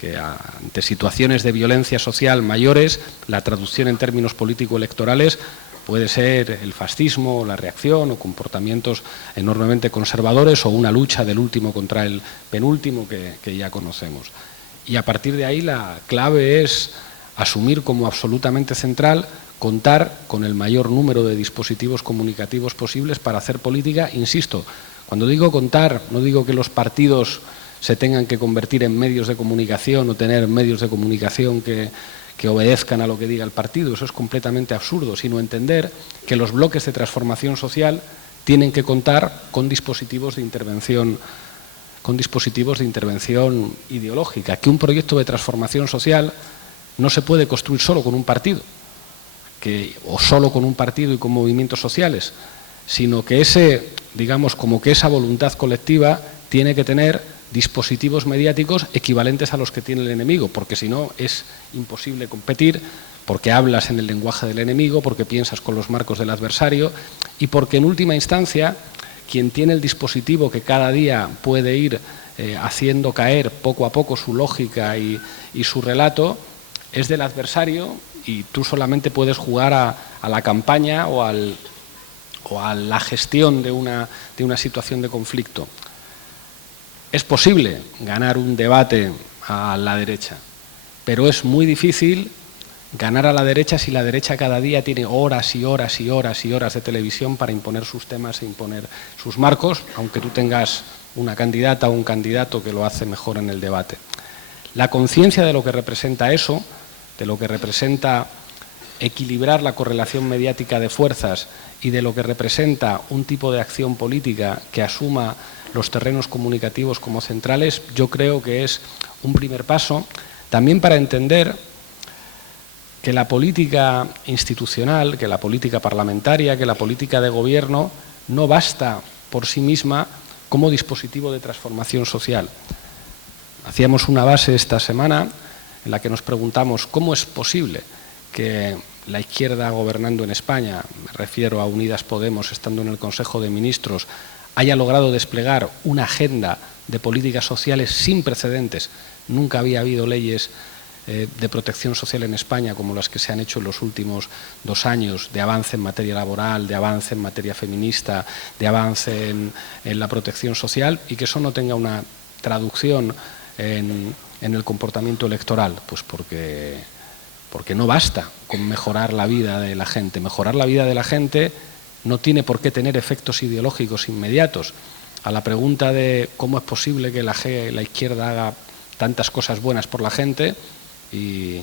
que ante situaciones de violencia social mayores, la traducción en términos político-electorales puede ser el fascismo, la reacción o comportamientos enormemente conservadores o una lucha del último contra el penúltimo que ya conocemos. Y a partir de ahí la clave es asumir como absolutamente central contar con el mayor número de dispositivos comunicativos posibles para hacer política. Insisto, cuando digo contar, no digo que los partidos se tengan que convertir en medios de comunicación o tener medios de comunicación que obedezcan a lo que diga el partido, eso es completamente absurdo, sino entender que los bloques de transformación social tienen que contar con dispositivos de intervención ideológica, que un proyecto de transformación social no se puede construir solo con un partido, o solo con un partido y con movimientos sociales, sino que esa voluntad colectiva tiene que tener dispositivos mediáticos equivalentes a los que tiene el enemigo, porque si no es imposible competir, porque hablas en el lenguaje del enemigo, porque piensas con los marcos del adversario y porque en última instancia quien tiene el dispositivo que cada día puede ir haciendo caer poco a poco su lógica y su relato es del adversario, y tú solamente puedes jugar a la campaña o a la gestión de una situación de conflicto. Es posible ganar un debate a la derecha, pero es muy difícil ganar a la derecha si la derecha cada día tiene horas y horas y horas y horas de televisión para imponer sus temas e imponer sus marcos, aunque tú tengas una candidata o un candidato que lo hace mejor en el debate. La conciencia de lo que representa eso, de lo que representa equilibrar la correlación mediática de fuerzas y de lo que representa un tipo de acción política que asuma los terrenos comunicativos como centrales, yo creo que es un primer paso también para entender que la política institucional, que la política parlamentaria, que la política de gobierno no basta por sí misma como dispositivo de transformación social. Hacíamos una base esta semana en la que nos preguntamos cómo es posible que la izquierda gobernando en España, me refiero a Unidas Podemos estando en el Consejo de Ministros, haya logrado desplegar una agenda de políticas sociales sin precedentes. Nunca había habido leyes de protección social en España como las que se han hecho en los últimos 2 años, de avance en materia laboral, de avance en materia feminista, de avance en la protección social, y que eso no tenga una traducción en el comportamiento electoral, pues porque no basta con mejorar la vida de la gente. Mejorar la vida de la gente no tiene por qué tener efectos ideológicos inmediatos. A la pregunta de cómo es posible que la izquierda haga tantas cosas buenas por la gente y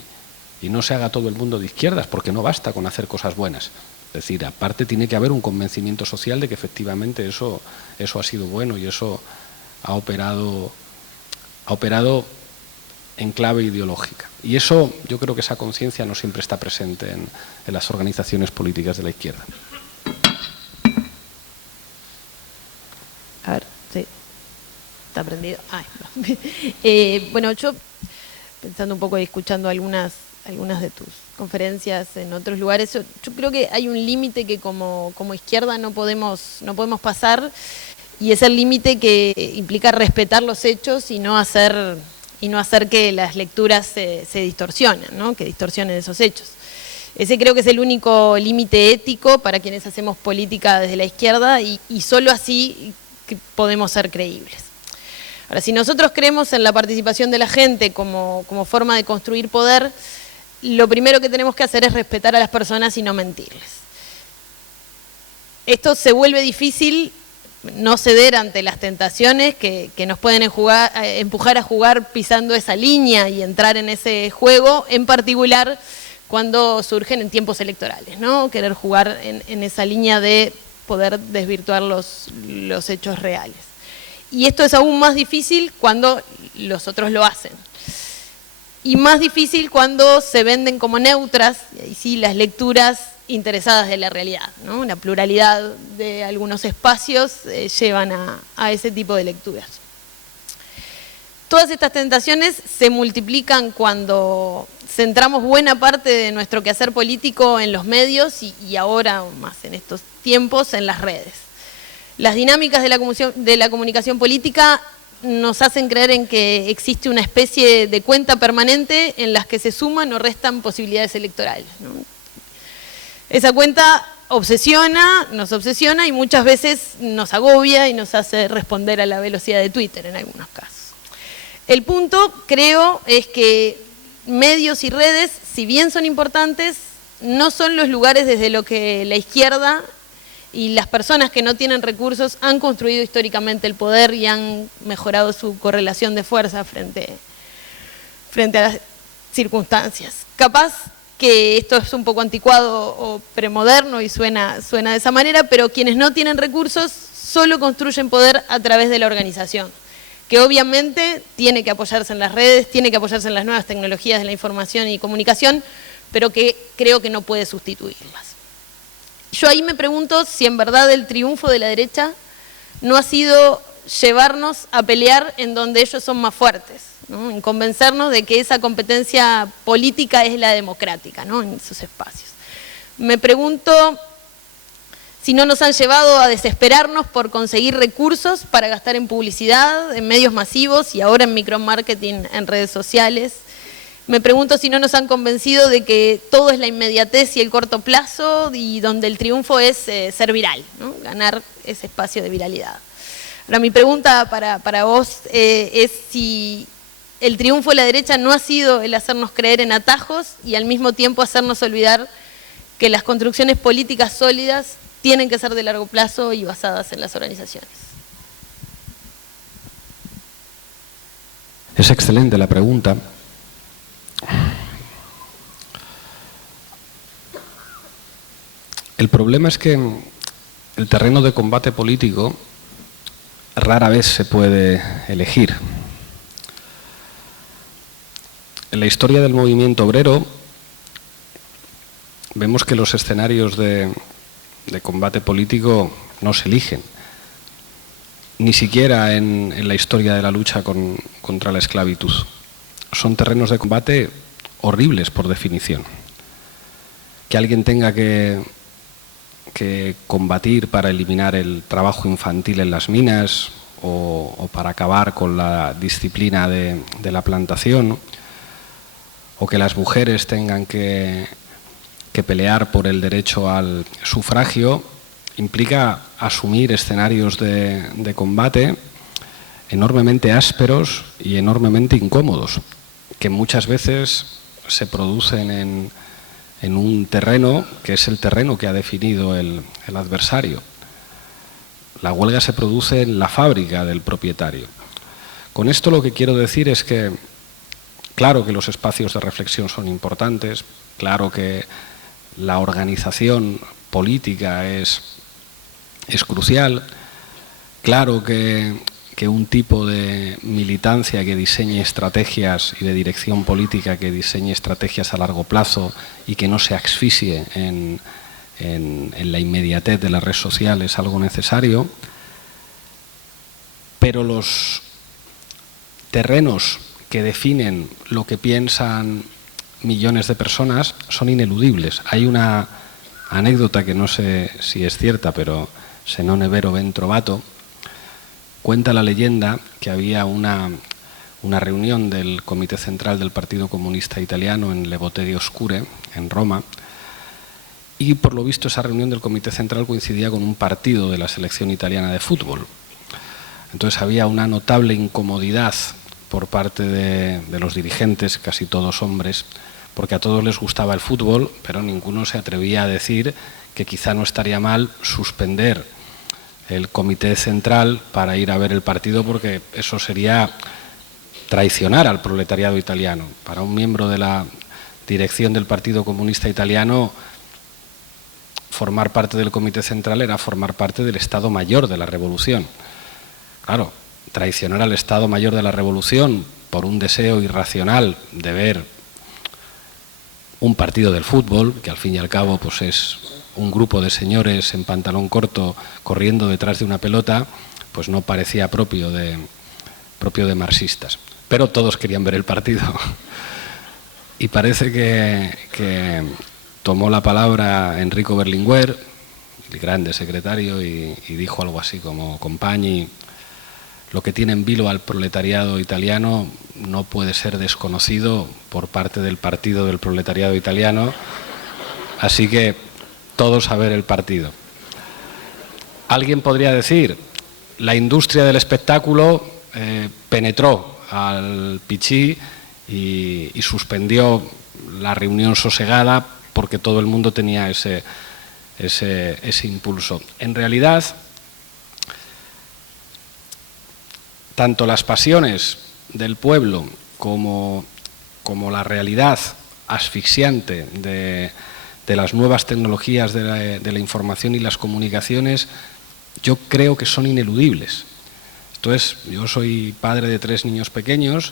no se haga todo el mundo de izquierdas, porque no basta con hacer cosas buenas. Es decir, aparte tiene que haber un convencimiento social de que efectivamente eso ha sido bueno y eso ha operado en clave ideológica. Y eso, yo creo que esa conciencia no siempre está presente en las organizaciones políticas de la izquierda. A ver, sí. ¿Está prendido? Ay, no. Bueno, yo, pensando un poco y escuchando algunas de tus conferencias en otros lugares, yo creo que hay un límite que como izquierda no podemos pasar, y es el límite que implica respetar los hechos y no hacer que las lecturas se distorsionen, ¿no? Que distorsionen esos hechos. Ese creo que es el único límite ético para quienes hacemos política desde la izquierda, y solo así podemos ser creíbles. Ahora, si nosotros creemos en la participación de la gente como forma de construir poder, lo primero que tenemos que hacer es respetar a las personas y no mentirles. Esto se vuelve difícil, no ceder ante las tentaciones que nos pueden empujar a jugar pisando esa línea y entrar en ese juego, en particular cuando surgen en tiempos electorales, ¿no? Querer jugar en esa línea de poder desvirtuar los hechos reales. Y esto es aún más difícil cuando los otros lo hacen. Y más difícil cuando se venden como neutras, y sí, las lecturas interesadas de la realidad, ¿no? La pluralidad de algunos espacios llevan a ese tipo de lecturas. Todas estas tentaciones se multiplican cuando centramos buena parte de nuestro quehacer político en los medios y ahora más en estos tiempos en las redes. Las dinámicas de la comunicación política nos hacen creer en que existe una especie de cuenta permanente en las que se suman o restan posibilidades electorales, ¿no? Esa cuenta nos obsesiona y muchas veces nos agobia y nos hace responder a la velocidad de Twitter en algunos casos. El punto, creo, es que medios y redes, si bien son importantes, no son los lugares desde los que la izquierda y las personas que no tienen recursos han construido históricamente el poder y han mejorado su correlación de fuerza frente a las circunstancias. Capaz que esto es un poco anticuado o premoderno y suena de esa manera, pero quienes no tienen recursos solo construyen poder a través de la organización, que obviamente tiene que apoyarse en las redes, tiene que apoyarse en las nuevas tecnologías de la información y comunicación, pero que creo que no puede sustituirlas. Yo ahí me pregunto si en verdad el triunfo de la derecha no ha sido llevarnos a pelear en donde ellos son más fuertes, ¿no? En convencernos de que esa competencia política es la democrática, ¿no? En sus espacios. Me pregunto si no nos han llevado a desesperarnos por conseguir recursos para gastar en publicidad, en medios masivos y ahora en micromarketing en redes sociales. Me pregunto si no nos han convencido de que todo es la inmediatez y el corto plazo y donde el triunfo es ser viral, ¿no? Ganar ese espacio de viralidad. Ahora, mi pregunta para vos es si el triunfo de la derecha no ha sido el hacernos creer en atajos y al mismo tiempo hacernos olvidar que las construcciones políticas sólidas tienen que ser de largo plazo y basadas en las organizaciones. Es excelente la pregunta. El problema es que el terreno de combate político rara vez se puede elegir. En la historia del movimiento obrero vemos que los escenarios de combate político no se eligen, ni siquiera en la historia de la lucha contra la esclavitud. Son terrenos de combate horribles por definición. Que alguien tenga que combatir para eliminar el trabajo infantil en las minas o para acabar con la disciplina de la plantación, o que las mujeres tengan que pelear por el derecho al sufragio, implica asumir escenarios de combate enormemente ásperos y enormemente incómodos, que muchas veces se producen en un terreno que es el terreno que ha definido el adversario. La huelga se produce en la fábrica del propietario. Con esto lo que quiero decir es que, claro que los espacios de reflexión son importantes, claro que la organización política es crucial, claro que un tipo de militancia que diseñe estrategias y de dirección política que diseñe estrategias a largo plazo y que no se asfixie en la inmediatez de la red social es algo necesario, pero los terrenos que definen lo que piensan millones de personas son ineludibles. Hay una anécdota que no sé si es cierta, pero se non è vero ben trovato. Cuenta la leyenda que había una reunión del Comité Central del Partido Comunista Italiano en Le Botte di Oscure, en Roma, y por lo visto esa reunión del Comité Central coincidía con un partido de la selección italiana de fútbol. Entonces había una notable incomodidad por parte de los dirigentes, casi todos hombres, porque a todos les gustaba el fútbol, pero ninguno se atrevía a decir que quizá no estaría mal suspender el comité central para ir a ver el partido, porque eso sería traicionar al proletariado italiano. Para un miembro de la dirección del Partido Comunista Italiano, formar parte del comité central era formar parte del Estado Mayor de la Revolución. Claro, traicionar al Estado Mayor de la Revolución por un deseo irracional de ver un partido del fútbol, que al fin y al cabo pues es un grupo de señores en pantalón corto corriendo detrás de una pelota, pues no parecía propio de marxistas. Pero todos querían ver el partido. Y parece que tomó la palabra Enrico Berlinguer, el grande secretario, y dijo algo así como: «Compagni, lo que tiene en vilo al proletariado italiano no puede ser desconocido por parte del Partido del Proletariado Italiano, así que todos a ver el partido». Alguien podría decir: la industria del espectáculo penetró al Pichí y suspendió la reunión sosegada porque todo el mundo tenía ese impulso. En realidad, tanto las pasiones del pueblo como la realidad asfixiante de las nuevas tecnologías de la información y las comunicaciones, yo creo que son ineludibles. Entonces, yo soy padre de 3 niños pequeños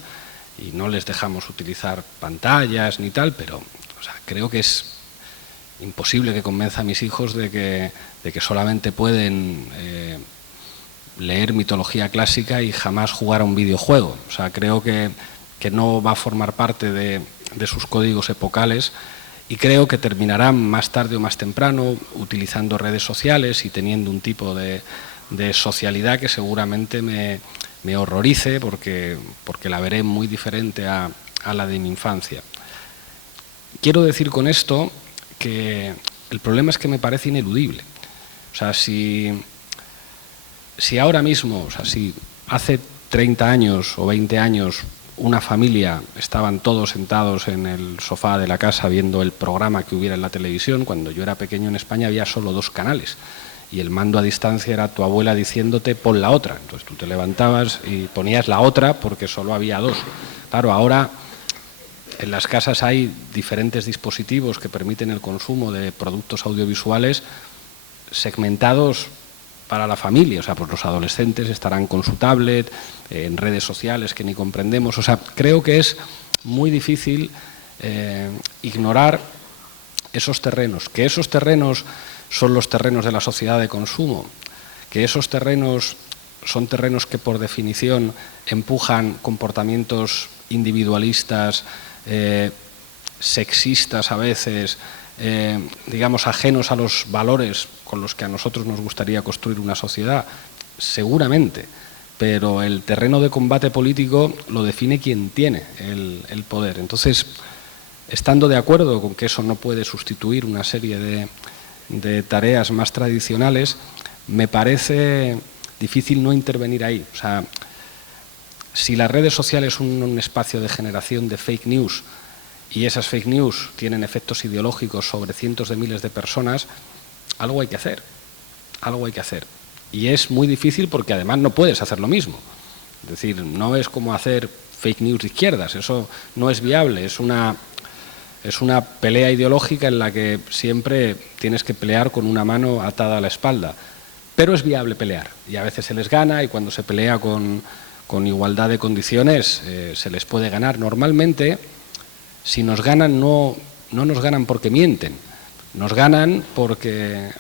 y no les dejamos utilizar pantallas ni tal, pero creo que es imposible que convenza a mis hijos de que solamente pueden leer mitología clásica y jamás jugar a un videojuego. O sea, creo que no va a formar parte de sus códigos epocales, y creo que terminarán más tarde o más temprano utilizando redes sociales y teniendo un tipo de socialidad que seguramente me horrorice porque la veré muy diferente a la de mi infancia. Quiero decir con esto que el problema es que me parece ineludible. O sea, si ahora mismo, o sea, si hace 30 años o 20 años una familia estaban todos sentados en el sofá de la casa viendo el programa que hubiera en la televisión, cuando yo era pequeño en España había solo 2 canales y el mando a distancia era tu abuela diciéndote pon la otra. Entonces tú te levantabas y ponías la otra porque solo había 2. Claro, ahora en las casas hay diferentes dispositivos que permiten el consumo de productos audiovisuales segmentados para la familia. O sea, pues los adolescentes estarán con su tablet, en redes sociales que ni comprendemos. O sea, creo que es muy difícil ignorar esos terrenos, que esos terrenos son los terrenos de la sociedad de consumo, que esos terrenos son terrenos que por definición empujan comportamientos individualistas, sexistas a veces, digamos, ajenos a los valores con los que a nosotros nos gustaría construir una sociedad, seguramente, pero el terreno de combate político lo define quien tiene el poder. Entonces, estando de acuerdo con que eso no puede sustituir una serie de tareas más tradicionales, me parece difícil no intervenir ahí. O sea, si las redes sociales son un espacio de generación de fake news y esas fake news tienen efectos ideológicos sobre cientos de miles de personas, algo hay que hacer, algo hay que hacer. Y es muy difícil porque además no puedes hacer lo mismo. Es decir, no es como hacer fake news de izquierdas, eso no es viable, es una pelea ideológica en la que siempre tienes que pelear con una mano atada a la espalda. Pero es viable pelear y a veces se les gana, y cuando se pelea con igualdad de condiciones se les puede ganar. Normalmente, si nos ganan, no nos ganan porque mienten, nos ganan porque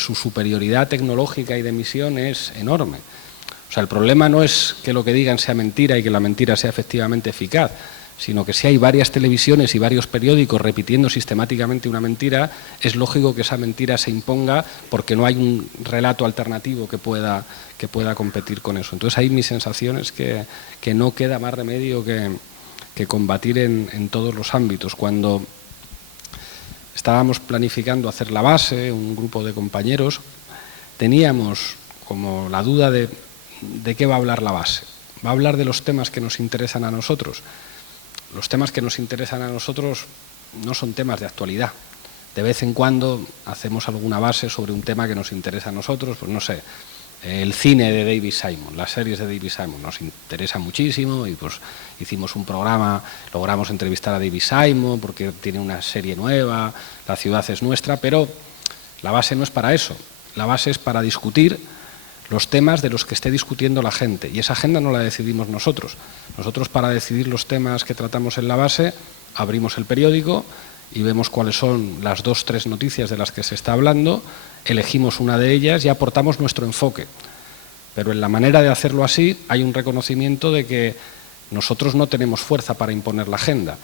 su superioridad tecnológica y de emisión es enorme. O sea, el problema no es que lo que digan sea mentira y que la mentira sea efectivamente eficaz, sino que si hay varias televisiones y varios periódicos repitiendo sistemáticamente una mentira, es lógico que esa mentira se imponga porque no hay un relato alternativo que pueda competir con eso. Entonces ahí mi sensación es que no queda más remedio que combatir en todos los ámbitos. Cuando estábamos planificando hacer la base, un grupo de compañeros, teníamos como la duda de qué va a hablar la base. ¿Va a hablar de los temas que nos interesan a nosotros? Los temas que nos interesan a nosotros no son temas de actualidad. De vez en cuando hacemos alguna base sobre un tema que nos interesa a nosotros, pues no sé, el cine de David Simon, las series de David Simon nos interesan muchísimo y pues hicimos un programa, logramos entrevistar a David Simon porque tiene una serie nueva, La ciudad es nuestra, pero la base no es para eso, la base es para discutir los temas de los que esté discutiendo la gente, y esa agenda no la decidimos nosotros. Nosotros, para decidir los temas que tratamos en la base, abrimos el periódico y vemos cuáles son las 2 o 3 noticias de las que se está hablando, elegimos una de ellas y aportamos nuestro enfoque. Pero en la manera de hacerlo así hay un reconocimiento de que nosotros no tenemos fuerza para imponer la agenda.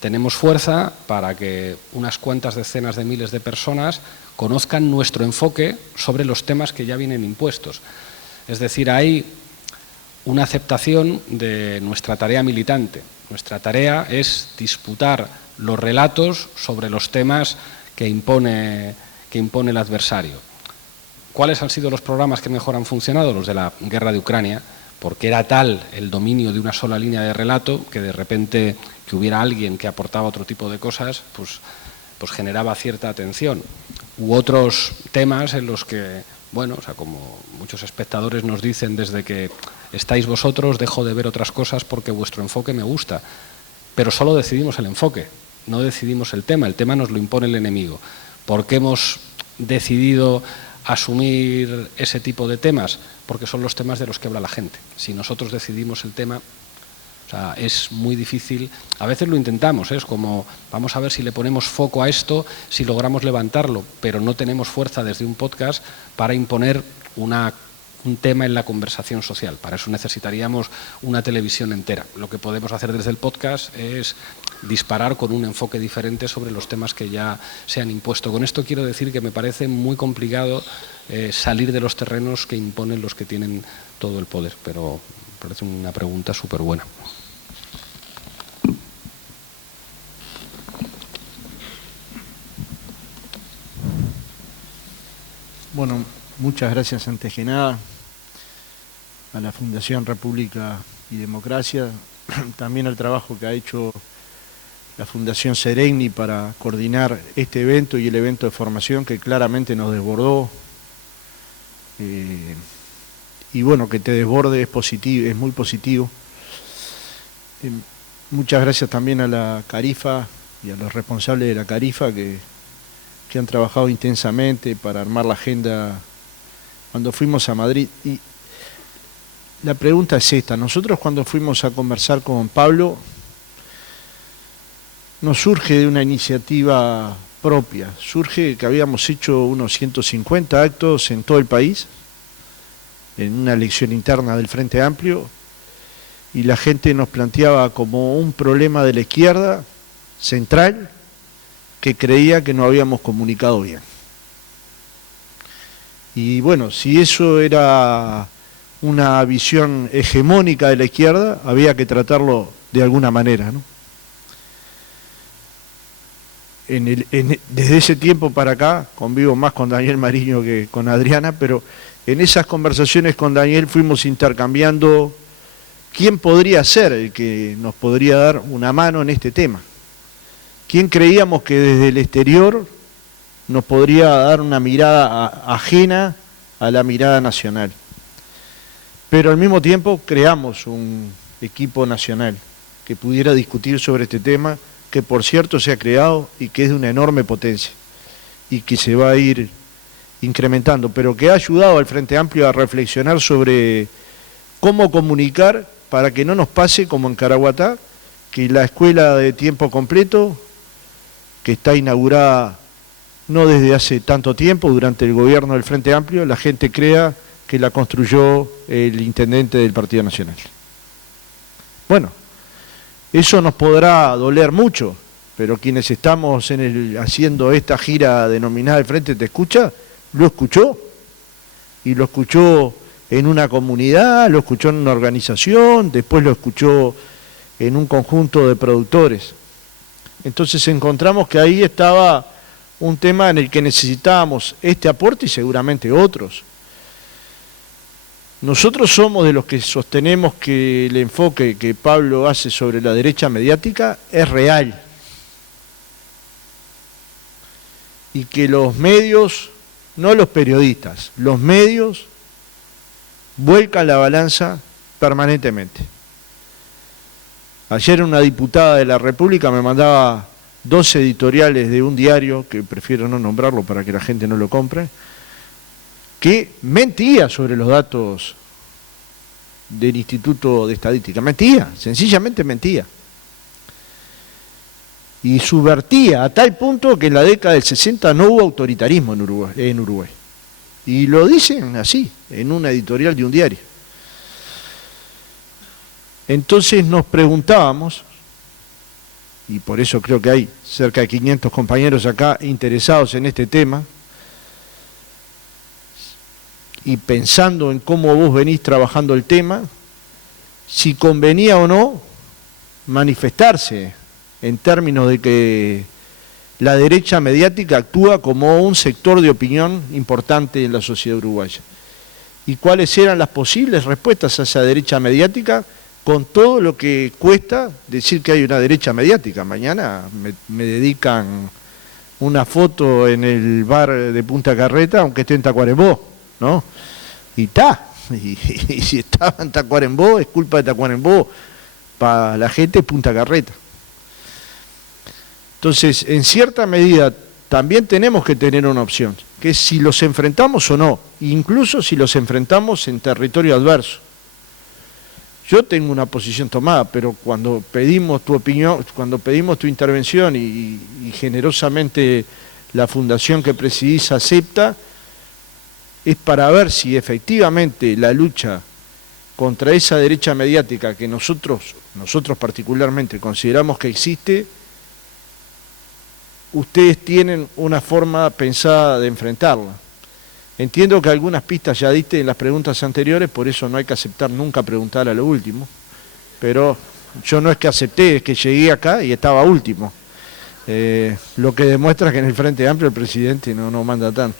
Tenemos fuerza para que unas cuantas decenas de miles de personas conozcan nuestro enfoque sobre los temas que ya vienen impuestos. Es decir, hay una aceptación de nuestra tarea militante. Nuestra tarea es disputar los relatos sobre los temas que impone el adversario. ¿Cuáles han sido los programas que mejor han funcionado? Los de la guerra de Ucrania, porque era tal el dominio de una sola línea de relato que de repente que hubiera alguien que aportaba otro tipo de cosas, pues generaba cierta atención. U otros temas en los que, bueno, o sea, como muchos espectadores nos dicen, desde que estáis vosotros dejo de ver otras cosas porque vuestro enfoque me gusta, pero solo decidimos el enfoque, no decidimos el tema nos lo impone el enemigo. ¿Por qué hemos decidido asumir ese tipo de temas? Porque son los temas de los que habla la gente. Si nosotros decidimos el tema, o sea, es muy difícil. A veces lo intentamos, es como, vamos a ver si le ponemos foco a esto, si logramos levantarlo, pero no tenemos fuerza desde un podcast para imponer una un tema en la conversación social. Para eso necesitaríamos una televisión entera. Lo que podemos hacer desde el podcast es disparar con un enfoque diferente sobre los temas que ya se han impuesto. Con esto quiero decir que me parece muy complicado salir de los terrenos que imponen los que tienen todo el poder, pero me parece una pregunta súper buena. Bueno, muchas gracias antes que nada a la Fundación República y Democracia, también al trabajo que ha hecho la Fundación Seregni para coordinar este evento y el evento de formación que claramente nos desbordó. Y bueno, que te desborde es positivo, es muy positivo. Muchas gracias también a la Carifa y a los responsables de la Carifa que han trabajado intensamente para armar la agenda cuando fuimos a Madrid. Y la pregunta es esta: nosotros cuando fuimos a conversar con Pablo, nos surge de una iniciativa propia, surge que habíamos hecho unos 150 actos en todo el país, en una elección interna del Frente Amplio, y la gente nos planteaba como un problema de la izquierda central, que creía que no habíamos comunicado bien. Y bueno, si eso era una visión hegemónica de la izquierda, había que tratarlo de alguna manera, ¿no? Desde ese tiempo para acá, convivo más con Daniel Mariño que con Adriana, pero en esas conversaciones con Daniel fuimos intercambiando quién podría ser el que nos podría dar una mano en este tema. ¿Quién creíamos que desde el exterior nos podría dar una mirada ajena a la mirada nacional? Pero al mismo tiempo creamos un equipo nacional que pudiera discutir sobre este tema, que por cierto se ha creado y que es de una enorme potencia y que se va a ir incrementando, pero que ha ayudado al Frente Amplio a reflexionar sobre cómo comunicar para que no nos pase como en Caraguatá, que la escuela de tiempo completo, que está inaugurada no desde hace tanto tiempo, durante el gobierno del Frente Amplio, la gente crea que la construyó el intendente del Partido Nacional. Bueno, eso nos podrá doler mucho, pero quienes estamos haciendo esta gira denominada El Frente Te Escucha, lo escuchó, y lo escuchó en una comunidad, lo escuchó en una organización, después lo escuchó en un conjunto de productores. Entonces encontramos que ahí estaba un tema en el que necesitábamos este aporte y seguramente otros. Nosotros somos de los que sostenemos que el enfoque que Pablo hace sobre la derecha mediática es real y que los medios, no los periodistas, los medios vuelcan la balanza permanentemente. Ayer una diputada de la República me mandaba 2 editoriales de un diario, que prefiero no nombrarlo para que la gente no lo compre, que mentía sobre los datos del Instituto de Estadística. Mentía, sencillamente mentía. Y subvertía a tal punto que en la década del 60 no hubo autoritarismo en Uruguay. Y lo dicen así, en una editorial de un diario. Entonces nos preguntábamos, y por eso creo que hay cerca de 500 compañeros acá interesados en este tema, y pensando en cómo vos venís trabajando el tema, si convenía o no manifestarse en términos de que la derecha mediática actúa como un sector de opinión importante en la sociedad uruguaya. Y cuáles eran las posibles respuestas a esa derecha mediática, con todo lo que cuesta decir que hay una derecha mediática. Mañana me dedican una foto en el bar de Punta Carreta, aunque esté en Tacuarembó, ¿no? Y está. Y si estaba en Tacuarembó, es culpa de Tacuarembó. Para la gente es Punta Carreta. Entonces, en cierta medida, también tenemos que tener una opción, que es si los enfrentamos o no, incluso si los enfrentamos en territorio adverso. Yo tengo una posición tomada, pero cuando pedimos tu opinión, cuando pedimos tu intervención y generosamente la fundación que presidís acepta, es para ver si efectivamente la lucha contra esa derecha mediática que nosotros particularmente consideramos que existe, ustedes tienen una forma pensada de enfrentarla. Entiendo que algunas pistas ya diste en las preguntas anteriores, por eso no hay que aceptar nunca preguntar a lo último, pero yo no es que acepté, es que llegué acá y estaba último. Lo que demuestra que en el Frente Amplio el presidente no manda tanto.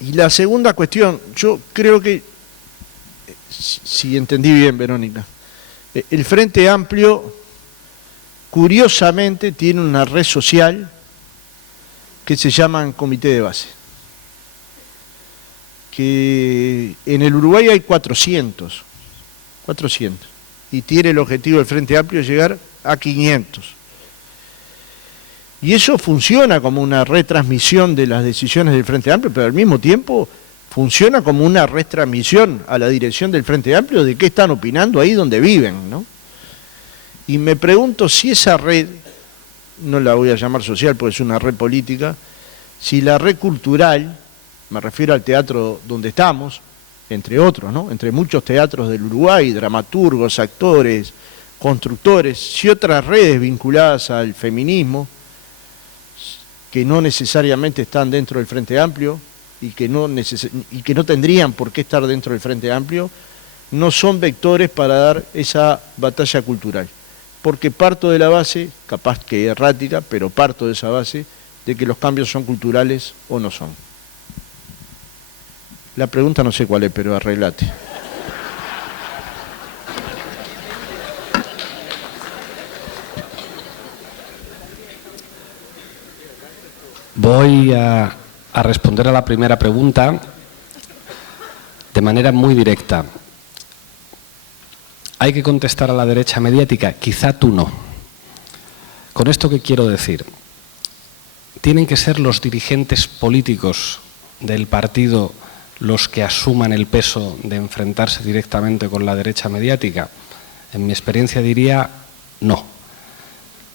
Y la segunda cuestión, yo creo que, si entendí bien, Verónica, el Frente Amplio curiosamente tiene una red social que se llama Comité de Base, que en el Uruguay hay 400, y tiene el objetivo del Frente Amplio de llegar a 500. Y eso funciona como una retransmisión de las decisiones del Frente Amplio, pero al mismo tiempo funciona como una retransmisión a la dirección del Frente Amplio de qué están opinando ahí donde viven, ¿no? Y me pregunto si esa red, no la voy a llamar social porque es una red política, si la red cultural, me refiero al teatro donde estamos, entre otros, ¿no? Entre muchos teatros del Uruguay, dramaturgos, actores, constructores, si otras redes vinculadas al feminismo, que no necesariamente están dentro del Frente Amplio y que no tendrían por qué estar dentro del Frente Amplio, no son vectores para dar esa batalla cultural. Porque parto de la base, capaz que errática, pero parto de esa base, de que los cambios son culturales o no son. La pregunta no sé cuál es, pero arreglate. Voy a responder a la primera pregunta de manera muy directa. ¿Hay que contestar a la derecha mediática? Quizá tú no. ¿Con esto qué quiero decir? ¿Tienen que ser los dirigentes políticos del partido los que asuman el peso de enfrentarse directamente con la derecha mediática? En mi experiencia diría no.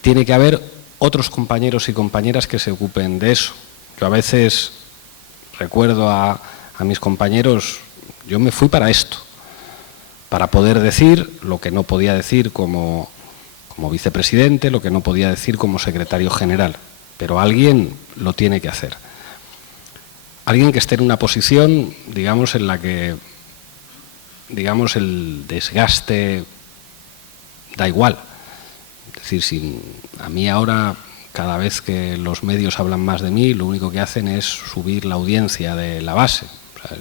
Tiene que haber otros compañeros y compañeras que se ocupen de eso. Yo a veces recuerdo a mis compañeros, yo me fui para esto, para poder decir lo que no podía decir como vicepresidente, lo que no podía decir como secretario general, pero alguien lo tiene que hacer. Alguien que esté en una posición, digamos, en la que, digamos, el desgaste da igual. Es decir, a mí ahora, cada vez que los medios hablan más de mí, lo único que hacen es subir la audiencia de la base. O sea,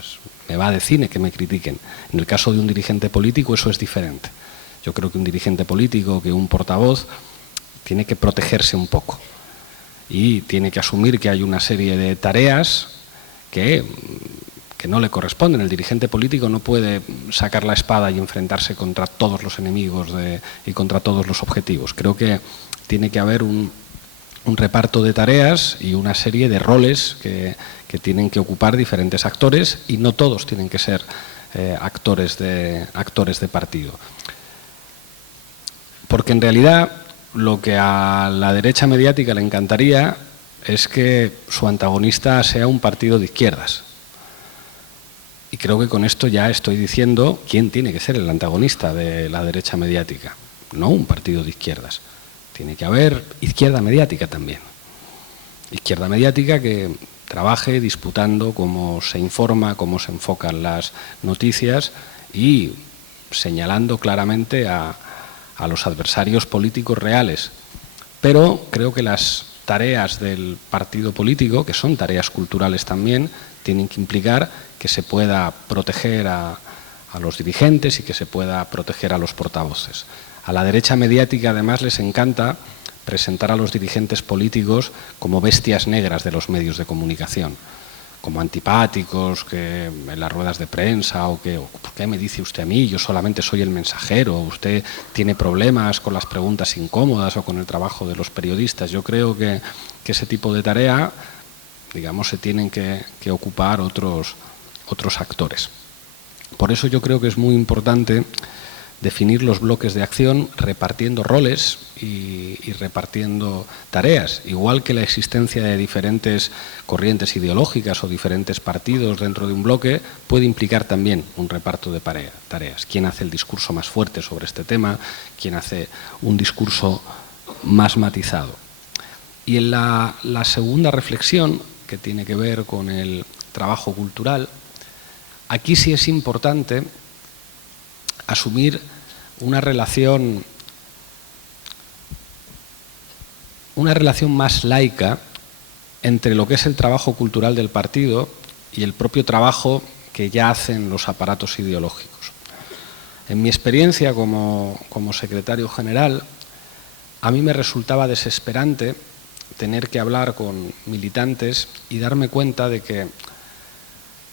me va de cine que me critiquen. En el caso de un dirigente político eso es diferente. Yo creo que un dirigente político, que un portavoz, tiene que protegerse un poco y tiene que asumir que hay una serie de tareas que no le corresponden. El dirigente político no puede sacar la espada y enfrentarse contra todos los enemigos y contra todos los objetivos. Creo que tiene que haber un reparto de tareas y una serie de roles que tienen que ocupar diferentes actores, y no todos tienen que ser actores de partido. Porque en realidad lo que a la derecha mediática le encantaría es que su antagonista sea un partido de izquierdas. Y creo que con esto ya estoy diciendo quién tiene que ser el antagonista de la derecha mediática, no un partido de izquierdas. Tiene que haber izquierda mediática también. Izquierda mediática que trabaje disputando cómo se informa, cómo se enfocan las noticias y señalando claramente a los adversarios políticos reales. Pero creo que las tareas del partido político, que son tareas culturales también, tienen que implicar que se pueda proteger a los dirigentes y que se pueda proteger a los portavoces. A la derecha mediática además les encanta presentar a los dirigentes políticos como bestias negras de los medios de comunicación, como antipáticos que en las ruedas de prensa, o que ¿por qué me dice usted a mí? Yo solamente soy el mensajero, usted tiene problemas con las preguntas incómodas o con el trabajo de los periodistas. Yo creo que ese tipo de tarea, digamos, se tienen que ocupar otros actores. Por eso yo creo que es muy importante definir los bloques de acción repartiendo roles y repartiendo tareas, igual que la existencia de diferentes corrientes ideológicas o diferentes partidos dentro de un bloque puede implicar también un reparto de tareas. ¿Quién hace el discurso más fuerte sobre este tema? ¿Quién hace un discurso más matizado? Y en la segunda reflexión, que tiene que ver con el trabajo cultural, aquí sí es importante asumir una relación más laica entre lo que es el trabajo cultural del partido y el propio trabajo que ya hacen los aparatos ideológicos. En mi experiencia como secretario general, a mí me resultaba desesperante tener que hablar con militantes y darme cuenta de que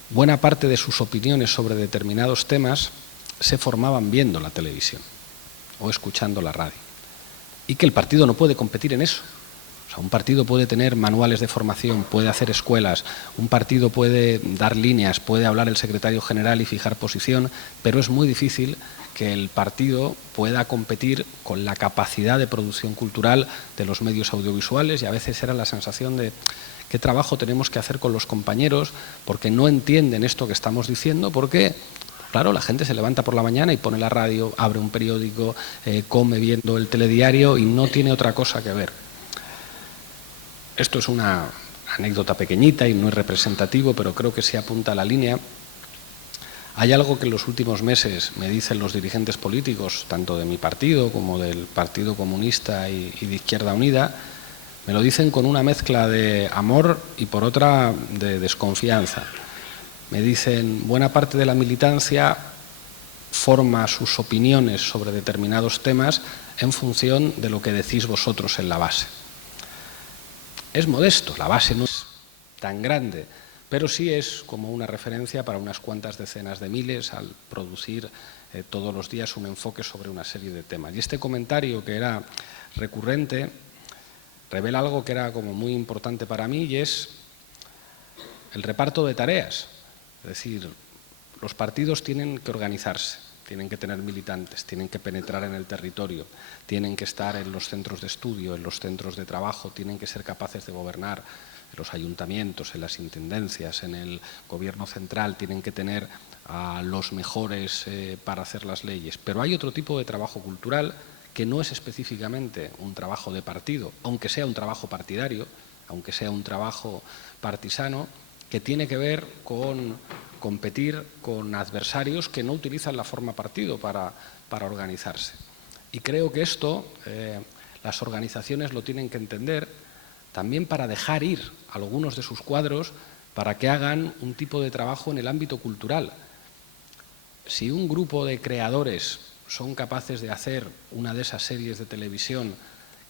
buena parte de sus opiniones sobre determinados temas se formaban viendo la televisión o escuchando la radio, y que el partido no puede competir en eso. O sea, un partido puede tener manuales de formación, puede hacer escuelas, un partido puede dar líneas, puede hablar el secretario general y fijar posición, pero es muy difícil que el partido pueda competir con la capacidad de producción cultural de los medios audiovisuales, y a veces era la sensación de qué trabajo tenemos que hacer con los compañeros porque no entienden esto que estamos diciendo, porque claro, la gente se levanta por la mañana y pone la radio, abre un periódico, come viendo el telediario y no tiene otra cosa que ver. Esto es una anécdota pequeñita y no es representativo, pero creo que se apunta a la línea. Hay algo que en los últimos meses me dicen los dirigentes políticos, tanto de mi partido como del Partido Comunista y de Izquierda Unida, me lo dicen con una mezcla de amor y por otra de desconfianza. Me dicen, buena parte de la militancia forma sus opiniones sobre determinados temas en función de lo que decís vosotros en la base. Es modesto, la base no es tan grande, pero sí es como una referencia para unas cuantas decenas de miles al producir todos los días un enfoque sobre una serie de temas. Y este comentario, que era recurrente, revela algo que era como muy importante para mí, y es el reparto de tareas. Es decir, los partidos tienen que organizarse, tienen que tener militantes, tienen que penetrar en el territorio, tienen que estar en los centros de estudio, en los centros de trabajo, tienen que ser capaces de gobernar en los ayuntamientos, en las intendencias, en el gobierno central, tienen que tener a los mejores para hacer las leyes. Pero hay otro tipo de trabajo cultural que no es específicamente un trabajo de partido, aunque sea un trabajo partidario, aunque sea un trabajo partisano, que tiene que ver con competir con adversarios que no utilizan la forma partido para organizarse. Y creo que esto las organizaciones lo tienen que entender también para dejar ir a algunos de sus cuadros para que hagan un tipo de trabajo en el ámbito cultural. Si un grupo de creadores son capaces de hacer una de esas series de televisión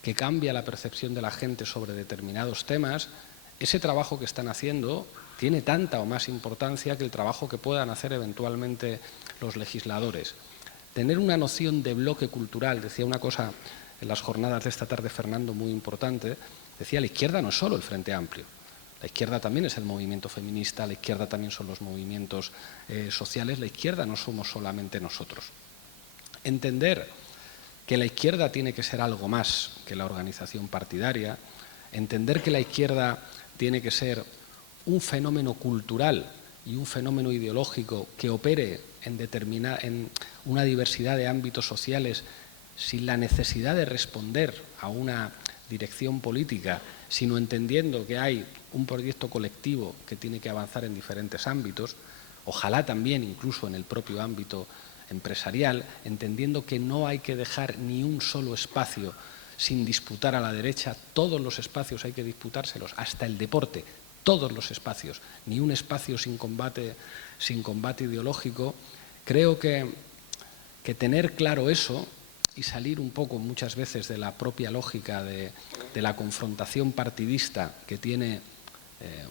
que cambia la percepción de la gente sobre determinados temas, ese trabajo que están haciendo tiene tanta o más importancia que el trabajo que puedan hacer eventualmente los legisladores. Tener una noción de bloque cultural, decía una cosa en las jornadas de esta tarde Fernando muy importante, decía, la izquierda no es solo el Frente Amplio, la izquierda también es el movimiento feminista, la izquierda también son los movimientos sociales, la izquierda no somos solamente nosotros. Entender que la izquierda tiene que ser algo más que la organización partidaria, entender que la izquierda tiene que ser un fenómeno cultural y un fenómeno ideológico que opere en una diversidad de ámbitos sociales sin la necesidad de responder a una dirección política, sino entendiendo que hay un proyecto colectivo que tiene que avanzar en diferentes ámbitos, ojalá también incluso en el propio ámbito empresarial, entendiendo que no hay que dejar ni un solo espacio sin disputar a la derecha, todos los espacios hay que disputárselos, hasta el deporte, todos los espacios, ni un espacio sin combate ideológico. Creo que tener claro eso y salir un poco muchas veces de la propia lógica de la confrontación partidista que tiene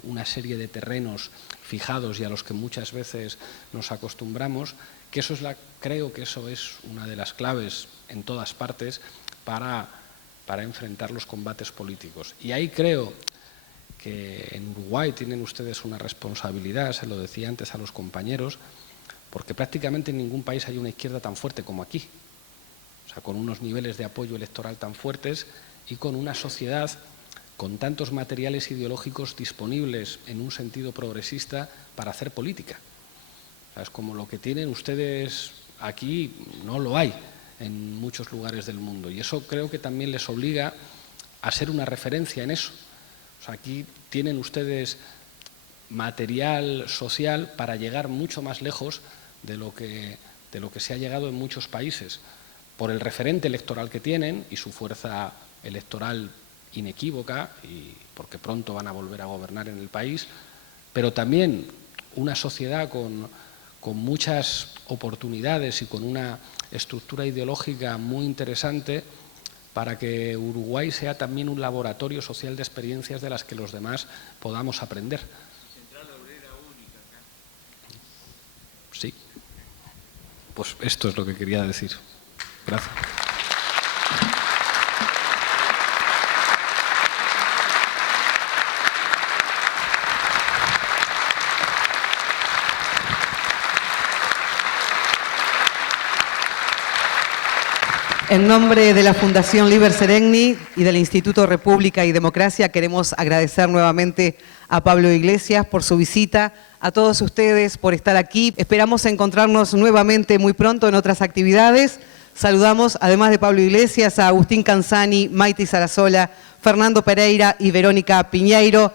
una serie de terrenos fijados y a los que muchas veces nos acostumbramos, que eso creo que eso es una de las claves en todas partes para enfrentar los combates políticos. Y ahí creo que en Uruguay tienen ustedes una responsabilidad, se lo decía antes a los compañeros, porque prácticamente en ningún país hay una izquierda tan fuerte como aquí. O sea, con unos niveles de apoyo electoral tan fuertes y con una sociedad con tantos materiales ideológicos disponibles en un sentido progresista para hacer política. O sea, es como lo que tienen ustedes aquí, no lo hay en muchos lugares del mundo, y eso creo que también les obliga a ser una referencia en eso. O sea, aquí tienen ustedes material social para llegar mucho más lejos de lo que se ha llegado en muchos países, por el referente electoral que tienen y su fuerza electoral inequívoca, y porque pronto van a volver a gobernar en el país, pero también una sociedad con muchas oportunidades y con una estructura ideológica muy interesante para que Uruguay sea también un laboratorio social de experiencias de las que los demás podamos aprender. Sí, pues esto es lo que quería decir. Gracias. En nombre de la Fundación Liber Seregni y del Instituto República y Democracia queremos agradecer nuevamente a Pablo Iglesias por su visita, a todos ustedes por estar aquí. Esperamos encontrarnos nuevamente muy pronto en otras actividades. Saludamos, además de Pablo Iglesias, a Agustín Canzani, Maite Sarasola, Fernando Pereira y Verónica Piñeiro.